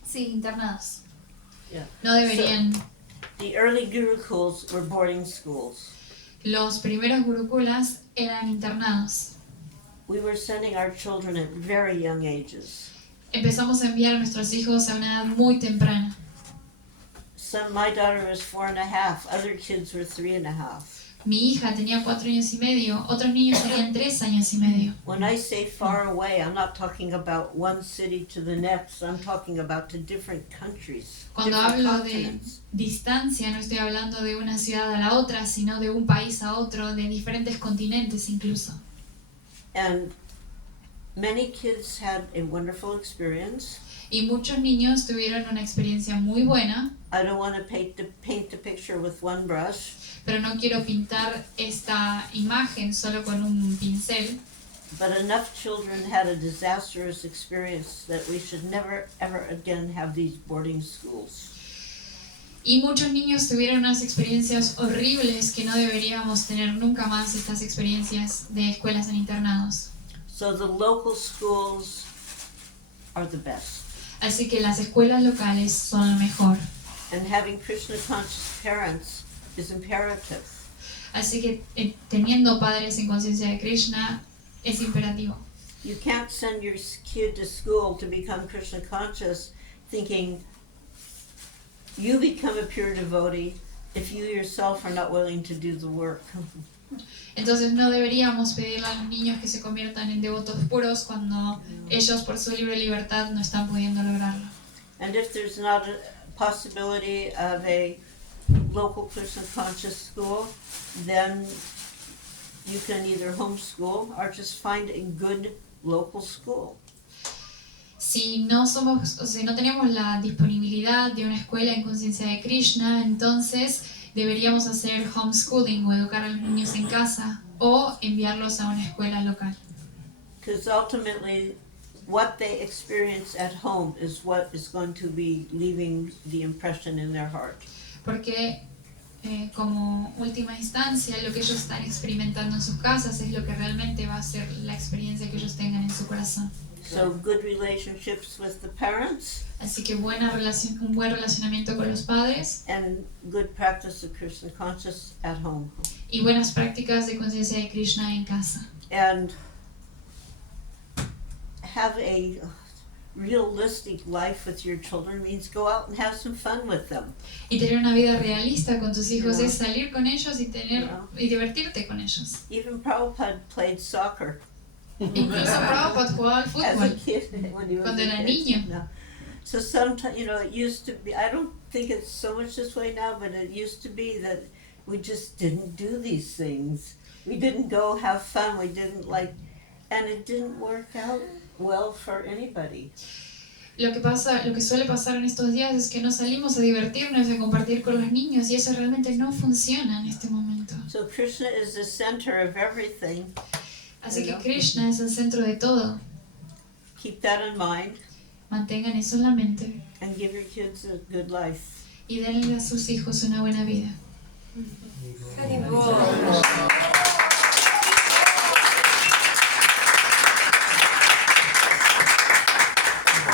Sí, internados. Yeah. No deberían. The early gurukuls were boarding schools. Los primeros gurukulas eran internados. We were sending our children at very young ages. Empezamos a enviar a nuestros hijos a una edad muy temprana. My daughter was 4.5. Other kids were 3.5. Mi hija tenía 4 años y medio, otros niños tenían 3 años y medio. When I say far away, I'm not talking about one city to the next. I'm talking about to different countries, Cuando different hablo de continents. distancia, no estoy hablando de una ciudad a la otra, sino de un país a otro, de diferentes continentes incluso. And many kids had a wonderful experience. Y muchos niños tuvieron una experiencia muy buena, I don't want to paint the picture with one brush, pero no quiero pintar esta imagen solo con un pincel. but enough children had a disastrous experience that we should never ever again have these boarding schools. Y muchos niños tuvieron unas experiencias horribles que no deberíamos tener nunca más estas experiencias de escuelas en internados. So the local schools are the best. Así que las escuelas locales son lo mejor. And having Krishna conscious parents is imperative. Así que teniendo padres en conciencia de Krishna es imperativo. You can't send your kid to school to become Krishna conscious thinking you become a pure devotee if you yourself are not willing to do the work. Entonces no deberíamos pedirle a los niños que se conviertan en devotos puros cuando ellos por su libre libertad no están pudiendo lograrlo. And if there's not a possibility of a local Krishna conscious school, then you can either homeschool or just find a good local school. Si no tenemos la disponibilidad de una escuela en conciencia de Krishna, entonces deberíamos hacer homeschooling o educar a los niños en casa o enviarlos a una escuela local. Because ultimately, what they experience at home is what is going to be leaving the impression in their heart. Porque como última instancia, lo que ellos están experimentando en sus casas es lo que realmente va a ser la experiencia que ellos tengan en su corazón. So good relationships with the parents Así que un buen relacionamiento con los padres and good practice of Krishna conscious at home. y buenas prácticas de conciencia de Krishna en casa. And have a realistic life with your children means go out and have some fun with them. Y tener una vida realista con tus hijos Yeah. es salir con ellos y Yeah. y divertirte con ellos. Even Prabhupada played soccer. Incluso Prabhupada jugaba al as a fútbol. kid when he was Cuando a era kid. niño. No. So sometimes, it used to be, I don't think it's so much this way now, but it used to be that we just didn't do these things. We didn't go have fun, we didn't and it didn't work out well for anybody. Lo que suele pasar en estos días es que no salimos a divertirnos y a compartir con los niños y eso realmente no funciona en este momento. So Krishna is the center of everything. Así que Krishna es el centro de todo. Keep that in mind Mantengan eso en la mente and give your kids a good life. y denle a sus hijos una buena vida. Hare